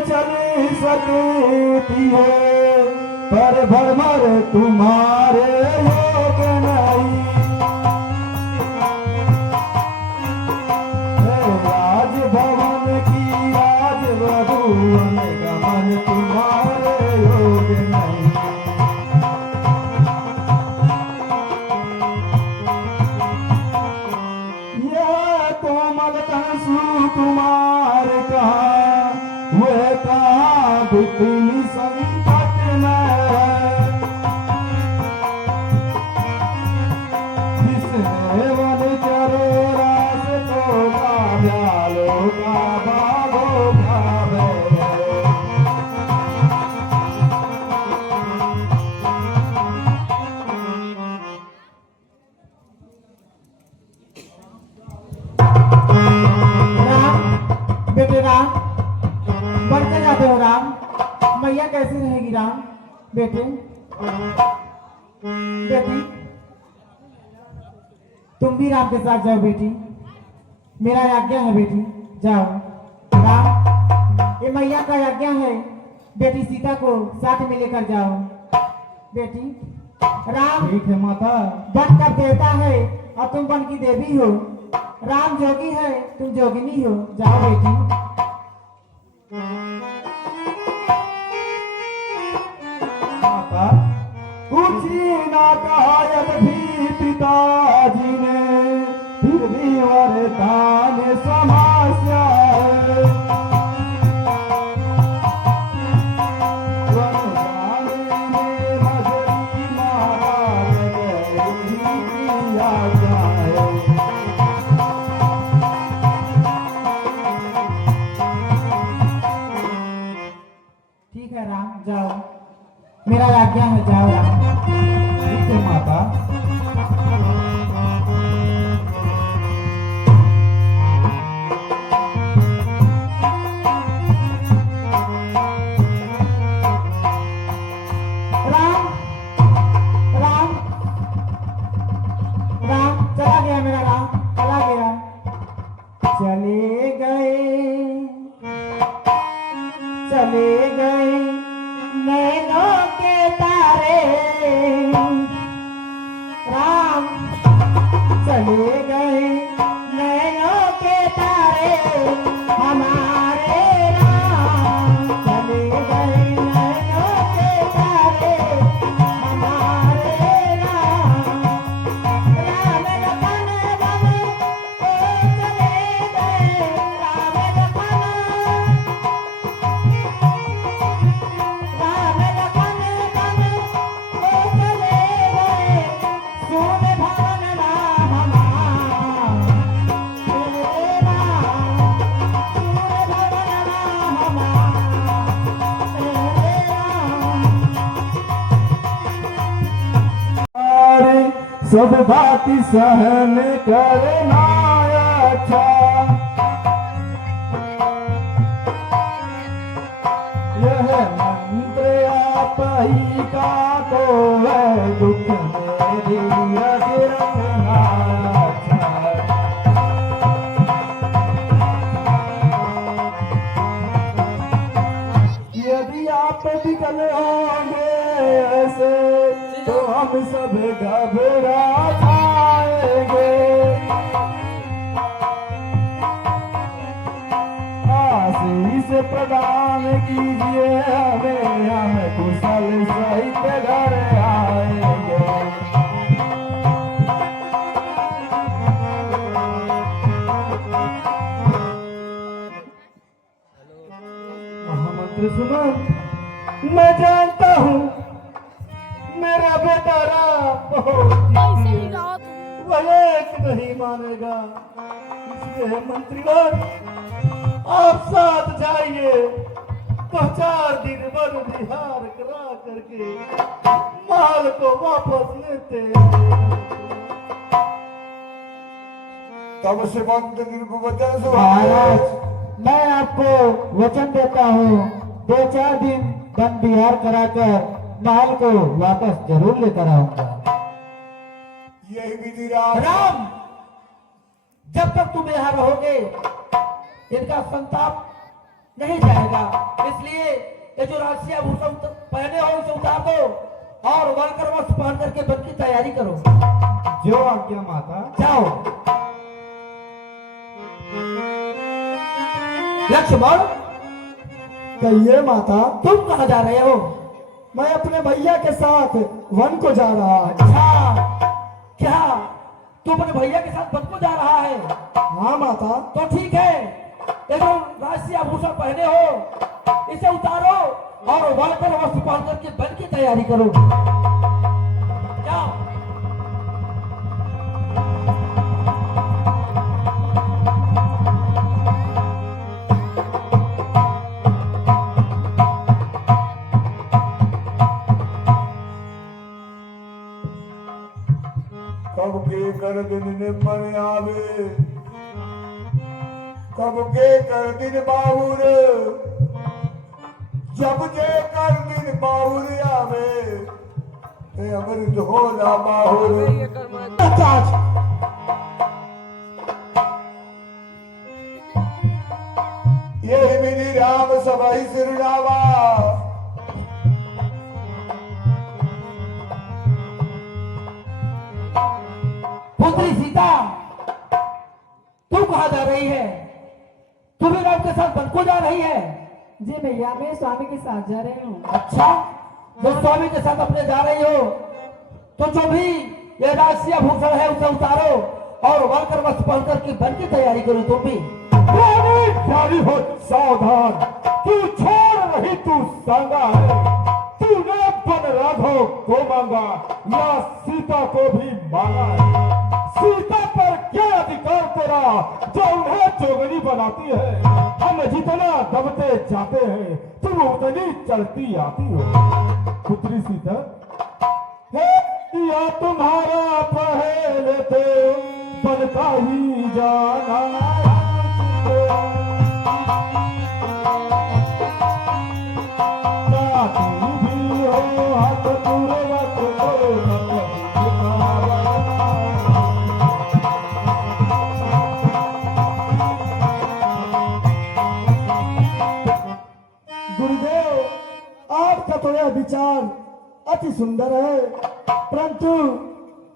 चल सकती हो, पर भरमर तुम्हारे योग नहीं। राजभवन की राजवधून गमन तुम्हारे योग नहीं। यह कोमल कंसु कुमार कहाँ, वह कहाँ बितनी संकट में है। जिसने वन चरो रास तो गालो का बागो भावे है। राम, बेटे राम, बढ़ते जाते हो राम, मैया कैसी रहेगी राम। बेटे, बेटी, तुम भी राम के साथ जाओ बेटी, मेरा आज्ञा है बेटी, जाओ। राम, ये मैया का आज्ञा है, बेटी सीता को साथ में लेकर जाओ। बेटी राम, ठीक है माता। वन का देवता है और तुम वन की देवी हो। राम जोगी है, तुम जोगिनी हो, जाओ बेटी। माता, कुछ ना कहा यद्यपि पिताजी ने, फिर भी वरदान समस्या है। वरदान में मजरी माता जगह किया जाए। ठीक है राम, जाओ, मेरा आज्ञा है, जाओ राम। ठीक है माता। सब बात सहन करना अच्छा। यह मंत्र आप ही का तो है, दुख मेरी रग रंगना अच्छा। यदि आप विकल होंगे ऐसे तो हम सब घबरा जाएंगे। आशीष प्रदान कीजिए हमें, हम कुशल सहित घर आएंगे। महामंत्री सुनो, मैं जानता हूँ मेरा बेटा राम बहुत ऐसे ही गाओ तुम। वह एक नहीं मानेगा, इसलिए मंत्रीवर आप साथ जाइए, 2-4 दिन वन विहार करा करके माल को वापस लेते हैं। तब से मंत्री को वचन महाराज, सुहाए। मैं आपको वचन देता हूँ 2-4 दिन वन विहार कराकर महल को वापस जरूर लेकर आऊंगा। यही विधि राम। राम, जब तक तुम यहाँ रहोगे इनका संताप नहीं जाएगा, इसलिए ये जो राजसी आभूषण पहने हो इसे उतार दो और वालकर वस्त्र पहन करके वन की तैयारी करो। जो आज्ञा माता। जाओ। लक्ष्मण, कहिए माता। तुम कहाँ जा रहे हो? मैं अपने भैया के साथ वन को जा रहा है। अच्छा, क्या तू अपने भैया के साथ वन को जा रहा है? हाँ माता। तो ठीक है, ये जो राजसी आभूषण पहने हो इसे उतारो और वालकर वस्त्र पहन करके वन की तैयारी करो। जाओ। कब के कर दिन निपन आवे, कब के कर दिन बाहुर, जब जे कर दिन बाहुर आवे, ते अमृत होला बाहुर। यही विधि राम सभई सिरनावा। पुत्री सीता, तू कहाँ जा रही है? तू भी राम के साथ वन को जा रही है? जी भैया, मैं स्वामी के साथ जा रही हूँ। अच्छा, जब स्वामी के साथ अपने जा रही हो तो जो भी ये राजसी आभूषण है उसे उतारो और वालकर वस्त्र पहन करके वन की तैयारी करो। तुम भी जारी हो, सावधान। तू छोड़ रही, तू सांगा है। तूने वन राघव को मांगा या सीता को भी मांगा है? सीता पर क्या अधिकार तेरा जो उन्हें जोगनी बनाती है? हम जितना दबते जाते हैं तुम उतनी चढ़ती आती हो। पुत्री सीता, है या तुम्हारा पहले तो बनता ही जाना। भी हो हाथ पूर्वक गुरुदेव, आपका तो यह विचार अति सुंदर है, परंतु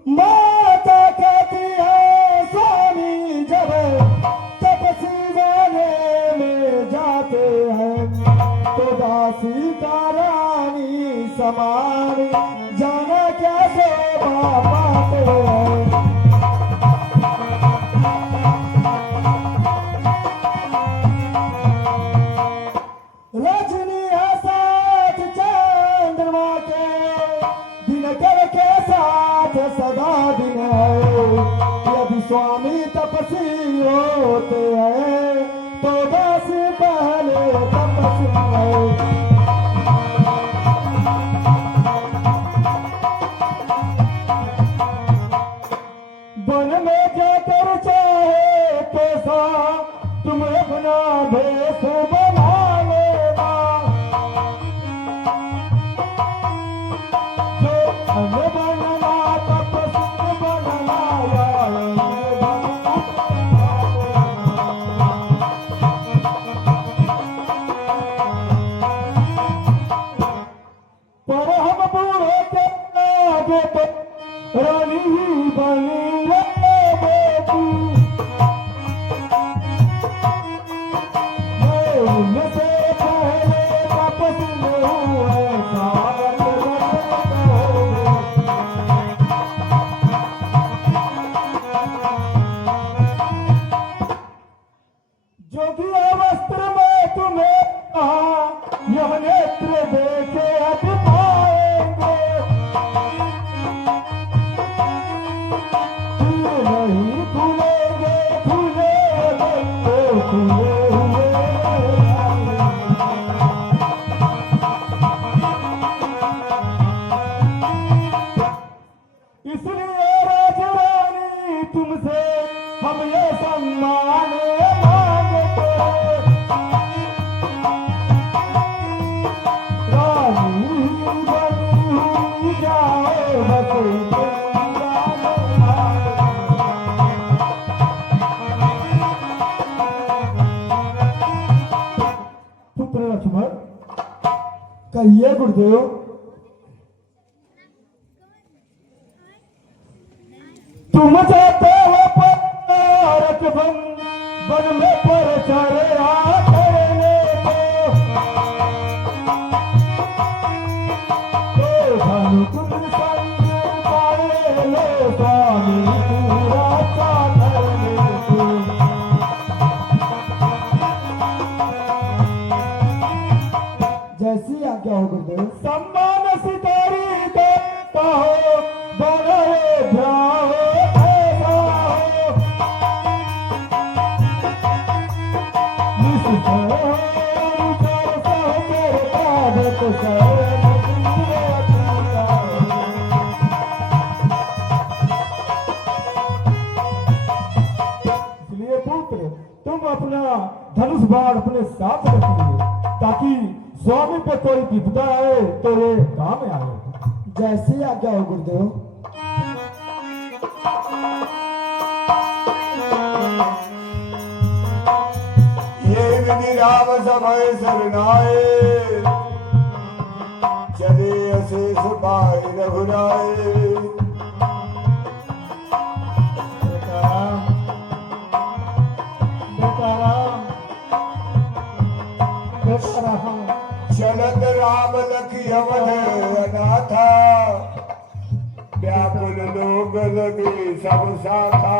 माता कहती है स्वामी जब तपसी जाने में जाते हैं तो दासी का रानी समान जाना क्या शोभा पाते हैं। रजनी है साथ चंद्रमा के, दिनकर के साथ सदा दिन है। यदि स्वामी तपस्वी होते हैं तो दास पहले तपस्वी है। लेकर चाहे कैसा तुम अपना भेष बना लेना, जो हमें बनना तपस्वी बनना पर हम बूढ़े के आगे तो रानी ही बनी रहे बेटी, उनसे पहले वापस नहीं ऐसा जो दिया वस्त्र में तुम्हें कहा यह नेत्र देखे अब पाएंगे, नहीं खुलेंगे खुले तो खुले हुए इसलिए राजरानी तुमसे हम ये सम्मान मांगते, रानी बनी हुई जाओ बस पुत्र लक्ष्मण कहिए गुरुदेव। तुम चाहते हो पारक वन में पर चढ़ा करने को भानुकुल संग पाए लो स्वामी पूरा चादर को। जैसी आज्ञा हो गुरुदेव। सम्मान सितारी देता हो बड़े जाओ ऐसा हो, निस्सहाय विचार सह तेरे पादत शरण इसलिए पुत्र तुम अपना धनुष बाण अपने साथ रखिए ताकि स्वामी पे कोई विपदा आए तो ये काम आए। जैसी आज्ञा हो गुरुदेव। ये विधि राम समय सरनाए, चले अशेष पाए रघुराए। चलत राम लखी अवध अनाथा, व्याकुल लोग लगे सब साथा।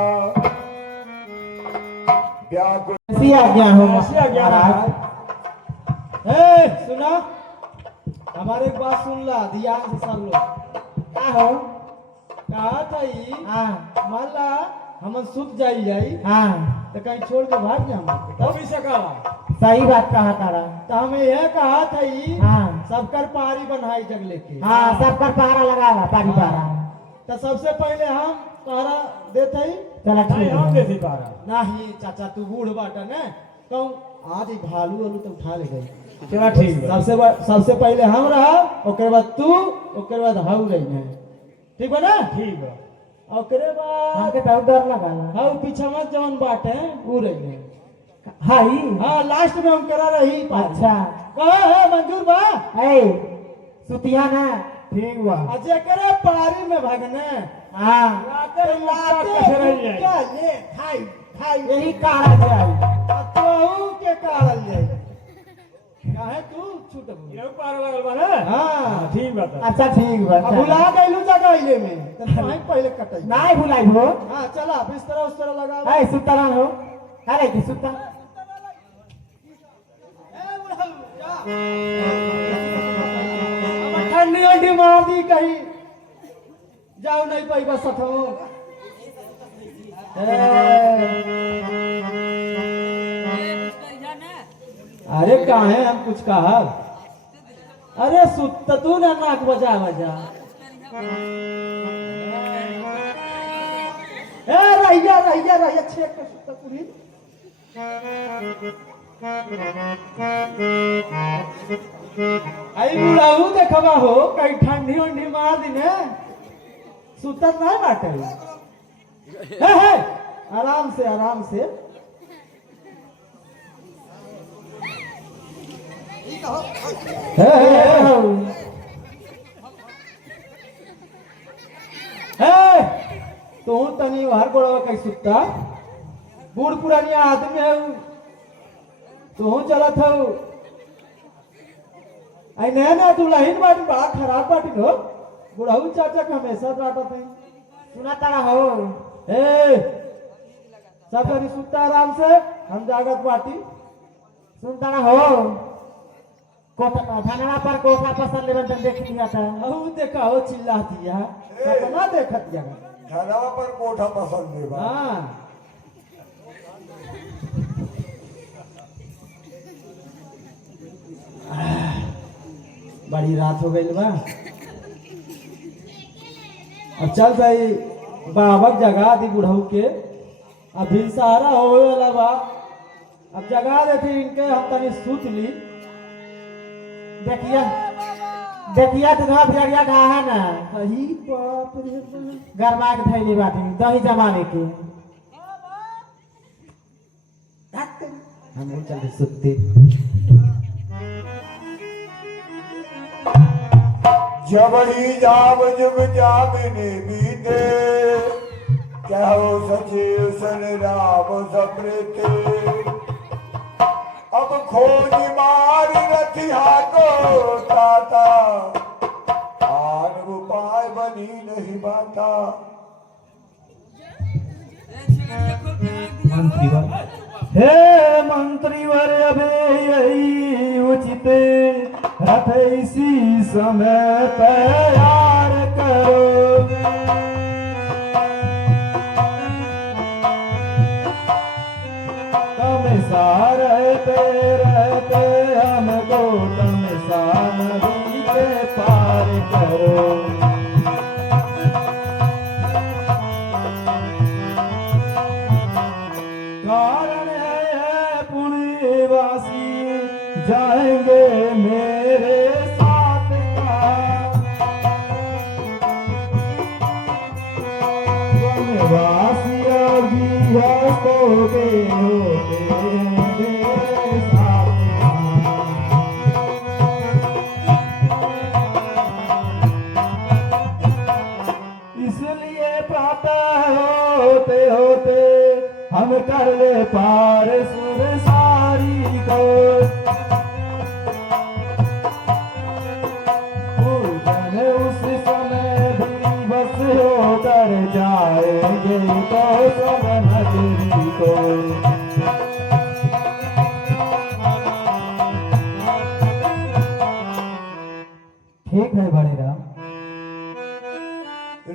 व्याकुल ऐसी आज्ञा हो महाराज। सुना हमारे एक बात सुन ला ध्यान से सब लोग। क्या हो? कहा था ई हाँ मान ला हम सुत जाई हाँ तो कहीं छोड़ के भाग जाम तब भी सका। सही बात कहा तारा। तो हमें यह कहा था ई हाँ सबकर पारी बनाई जगले के। हाँ सबका पहरा लगावा पारी पहरा। तो सबसे पहले हम पहरा देते ही चला ठीक हम है। देते पहरा नहीं चाचा तू बूढ़ बाटा ने कहूँ आज ही भालू वालू तो उठा ले गई। चला ठीक है। सबसे पहले हम रहा ओकरे बाद तू ओकरे बाद हाउ रही है ठीक बा ना। ठीक है। ओकरे बाद हमके तो डर लगा ला। हाउ पीछे मत जवन बाटे ऊ रही है। हाई हाँ लास्ट में हम करा रही अच्छा कहा है मंजूर बा ए सुतिया ना ठीक हुआ। अजय करे पारी में भागने हाँ लाते क्या ले खाई खाई यही कारण है। तू के कारण ले काहे तू छूट ये पार लगल बा ना। हाँ ठीक बात है। अच्छा ठीक बा। अब भुला गइलू जगह इले में तो वहीं पहले कटई नहीं भुलाई हो। हाँ चला बिस्तर उस्तर लगा ए सुतरा हो। अरे की सुता ठंडी अंडी मार दी कहीं जाओ नहीं पाई बस सथो अरे कहा है हम कुछ कहा अरे सुत तू ना नाक बजा बजा रहिया छेक के सुता पूरी आई बुढ़ाऊ देखबा हो कहीं ठंडी उंडी मार दिने सुतत नहीं बाटे हे आराम से हे तू तनी हर गोड़वा कहीं सुतता बूढ़ पुरानी आदमी है तू चलत हो आई नया दुल्हन बाटी बड़ा खराब बाटी हो बुढ़ाऊ चाचा के हमेशा डांटत है सुना तारा हो ए सब जनी सुनता आराम से हम जागत बाटी सुनता ना हो कोठा धनवा पर कोठा पसंद लेवन तक देख लिया था ओ देखा हो चिल्ला दिया सपना देखत जगह धनवा पर कोठा पसंद देबा हां बड़ी रात हो गई बा अब चल भाई बाबक जगा दी बुढ़ऊ के अभी सहारा हो वाला बा अब जगा देती इनके हम तनी सूत ली देखिया तो घर जरिया कहा है ना अही बाप रे गरमा के थैली बाटी दही जमाने के हम चल सुते जब ही जाम जुग जामिनी बीते कहो सचे सन राम सप्रेते अब खोज मार रथिया को ताता आन उपाय बनी नहीं बाता हे मंत्रीवर अबे यही उचित रथ इसी समय तैयार करो तम रहते हमको तम नदी के पार करो कारण है पुण्यवासी जाएंगे मेरे साथ का पुण्यवासी अभी होते मेरे साथ इसलिए प्रातः होते होते हम कर ले पार सुर सारी को पूजन उस समय भी बस होकर जाएंगे तो सब नगरी को ठीक है बड़े राम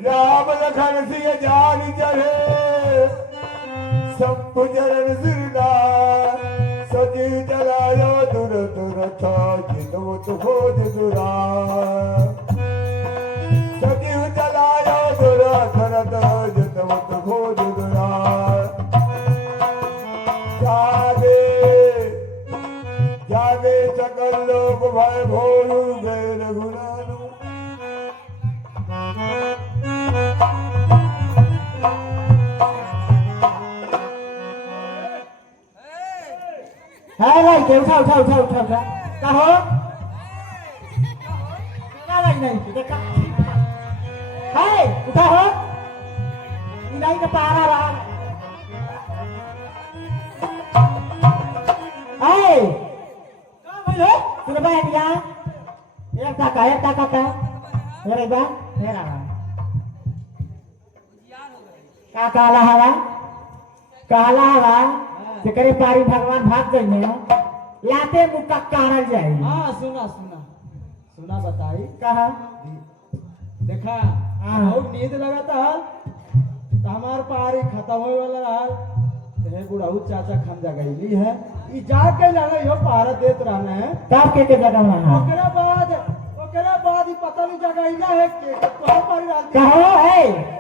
राम लखन सिंह जान चढ़े सब पुजरन सिरना सजी जलायो दुर दुर था जिदो तो खोज दुरा सजी जलायो दुर दुर जिदो तो खोज दुरा जागे सकल लोग भय भोलू गए रघुनाथ है भाई के उठा कहो क्या भाई नहीं देखा है उठा हो इलाई का पारा रहा है क्या भाई हो सुन भाई दिया एक टाका मेरे बा मेरा का काला हवा करे पारी भगवान भाग गई लाते मुक्का कारल जाए हाँ सुना बताई कहा देखा बहुत नींद लगा था तो हमार पारी खत्म होए वाला रहा हे बुढ़ाऊ चाचा खम जगैली है ई जाग के लगे यो पारा देत रहना है तब के जगह में ओकरा बाद ही पता नहीं जगैला है के तो पारी रात कहो है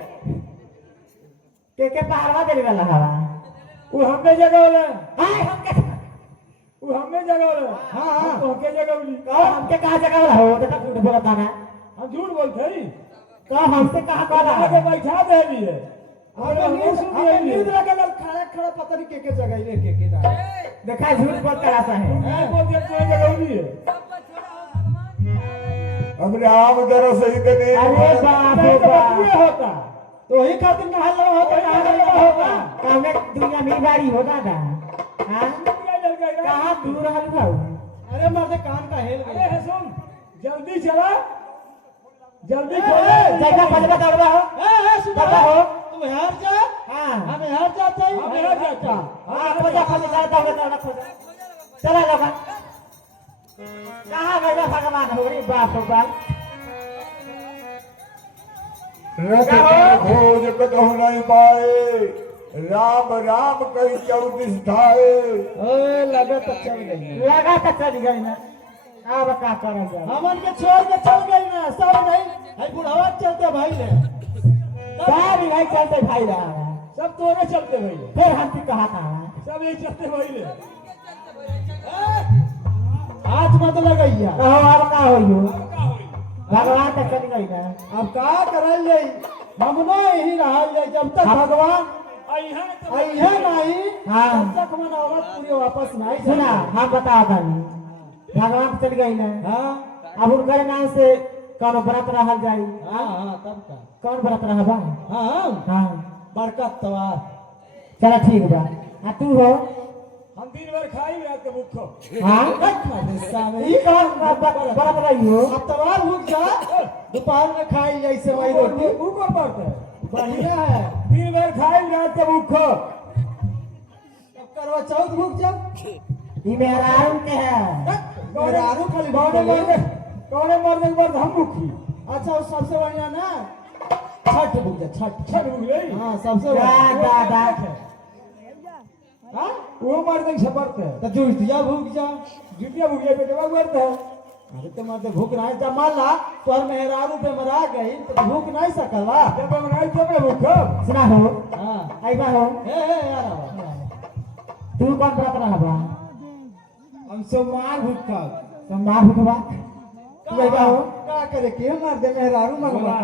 के पहाड़वा देले वाला हवा वो हमने जगह वाला हां हमके वो हमने जगह वाला हाँ, हाँ। तो हमके जगह वाली का हमके कहां जगह वाला हो देखा झूठ बोलता ना हम झूठ बोलते हैं का हमसे कहां कहा आगे बैठा दे भी है हमने नींद लगा खड़ा खड़ा पता नहीं के जगह ले के ना देखा झूठ बोलता रहता है मैं बोलते हैं तो जगह वाली है हमने आम दर सही करने अरे बाप रे बाप ये होता तो ही खातिर नहा लो होता नहा होगा कामे दुनिया में बारी होता था हां कहां दूर रहल खाऊ अरे मर्दे कान का हेल अरे है सुन जल्दी चला जल्दी जगह फजवा दौड़वा हो ए सुधा हो तुम हार जा हां हम हार जाते हैं हम हार जाता हां फजवा दौड़वा चला लगा कहां गया भगवान हो रे बाप रे बाप रथ खोज कतहु नहीं पाए राम राम कही 34 ठाए ओए लगा तो चल गई ना अब का करल जा हमन के छोड़ के चल गई ना सब नहीं है बुढ़ावा चलते भाई ले सब नहीं चलते भाई रहा सब तोरे चलते भाई फिर हम की कहा था सब यही चलते भाई ले आज मत लगैया कहो अब का होइयो भगवान तक चल गई ना अब का करल जाई हमनो यही रहल जाई जब तक भगवान अइहे नहीं हां तब तक मन औरत पूरी वापस नहीं सुना हम बता दनी भगवान चल गई ना हां अब उनके नाम से कौन व्रत रहल जाई हां हां तब का कौन व्रत रहबा हां हां बरकत तवार चला ठीक बा आ तू हो हम दिन भर खाई रात के भूखो हां ई कौन व्रत रही हो अब तवार भूख जा दोपहर में खाई जाई सेवई रोटी भूखो पड़ता है बढ़िया है दिन भर खाई रात के भूखो अब करवा चौथ भूख जा ई मेहरारू के है मेहरारू खाली कौने मरने के बाद हम भूखी अच्छा वो सबसे बढ़िया ना छठ भूख जा छठ भूख गई हां सबसे बढ़िया हाँ वो मरने से मरते हैं तो जुटिया भूख जा जुटिया भूख गया पेटवा मरते हैं अरे तो मर्द भूख नहीं जा मान ला तोहर मेहरारू पे मरा गई तो भूख नहीं सकला जब हम नहीं तब भूखो सुना हो हां आइबा हो ए यार तू कौन व्रत रहबा हम सोमवार भूखा सोमवार भूखबा तू आइबा हो का करे के मार दे मेहरारू मंगवा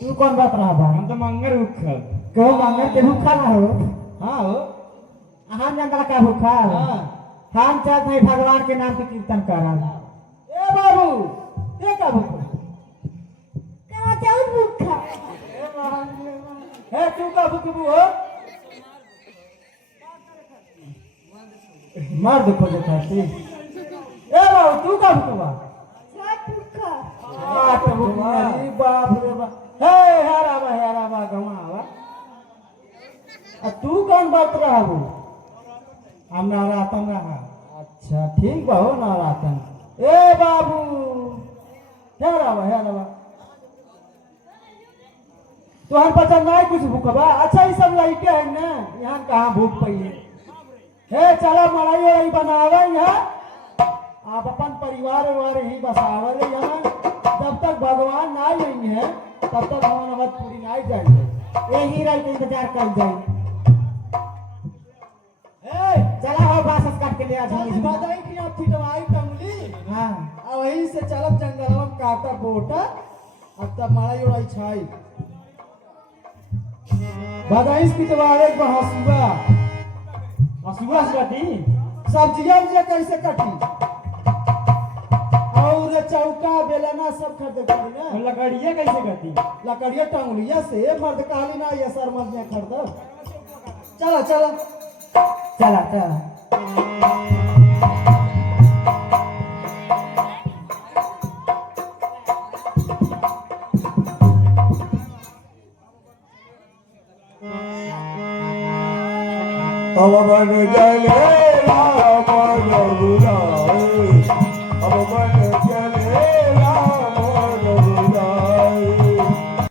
तू कौन व्रत रहबा हम तो मंगर भूखा को मंगर के भूखा ना हो हां हो हम जनता का भूखा हां हम चाहते हैं भगवान के नाम के कीर्तन करब ए बाबू ये का भूखा का चाउर भूखा है तू का भूखबू हो मर्द खोजे खाती ए बाबू तू का भूखबा छठ भूखा आठ भूखबा अरे बाप रे बाप हे हेरा बा गवावा आ तू कौन बात रहबू हम नवरातन रहा अच्छा ठीक बा हो नवरातन ए बाबू हेरा बा तोहर बच्चा नहीं कुछ भूखबा अच्छा ये सब लड़के हैं ना यहाँ कहाँ भूख पाइए हे चला मड़ाई वड़ाई बनावे यहाँ आप अपन परिवार वार यही बसावे यहाँ जब तक भगवान ना आई है तब तक हमारा नमत पूरी नहीं जाएगी यही रह के इंतजार कर जाए चला हो बासस काट के ले आ जाओ बधाई की आप फिटवाई टंगली हां आ वहीं से चलब जंगल में काटा बोटा अब तब मारा योड़ाई छाई बधाई पिटवावे को हसुआ से कटी सब्जियां मुझे कैसे कटी और चौका बेलना सब खरीदे पड़ी ना लकड़िया कैसे कटी लकड़िया टंगलिया से मर्द काली ना ये सर मर्द ने खरीद चला चला चला चला पवन जले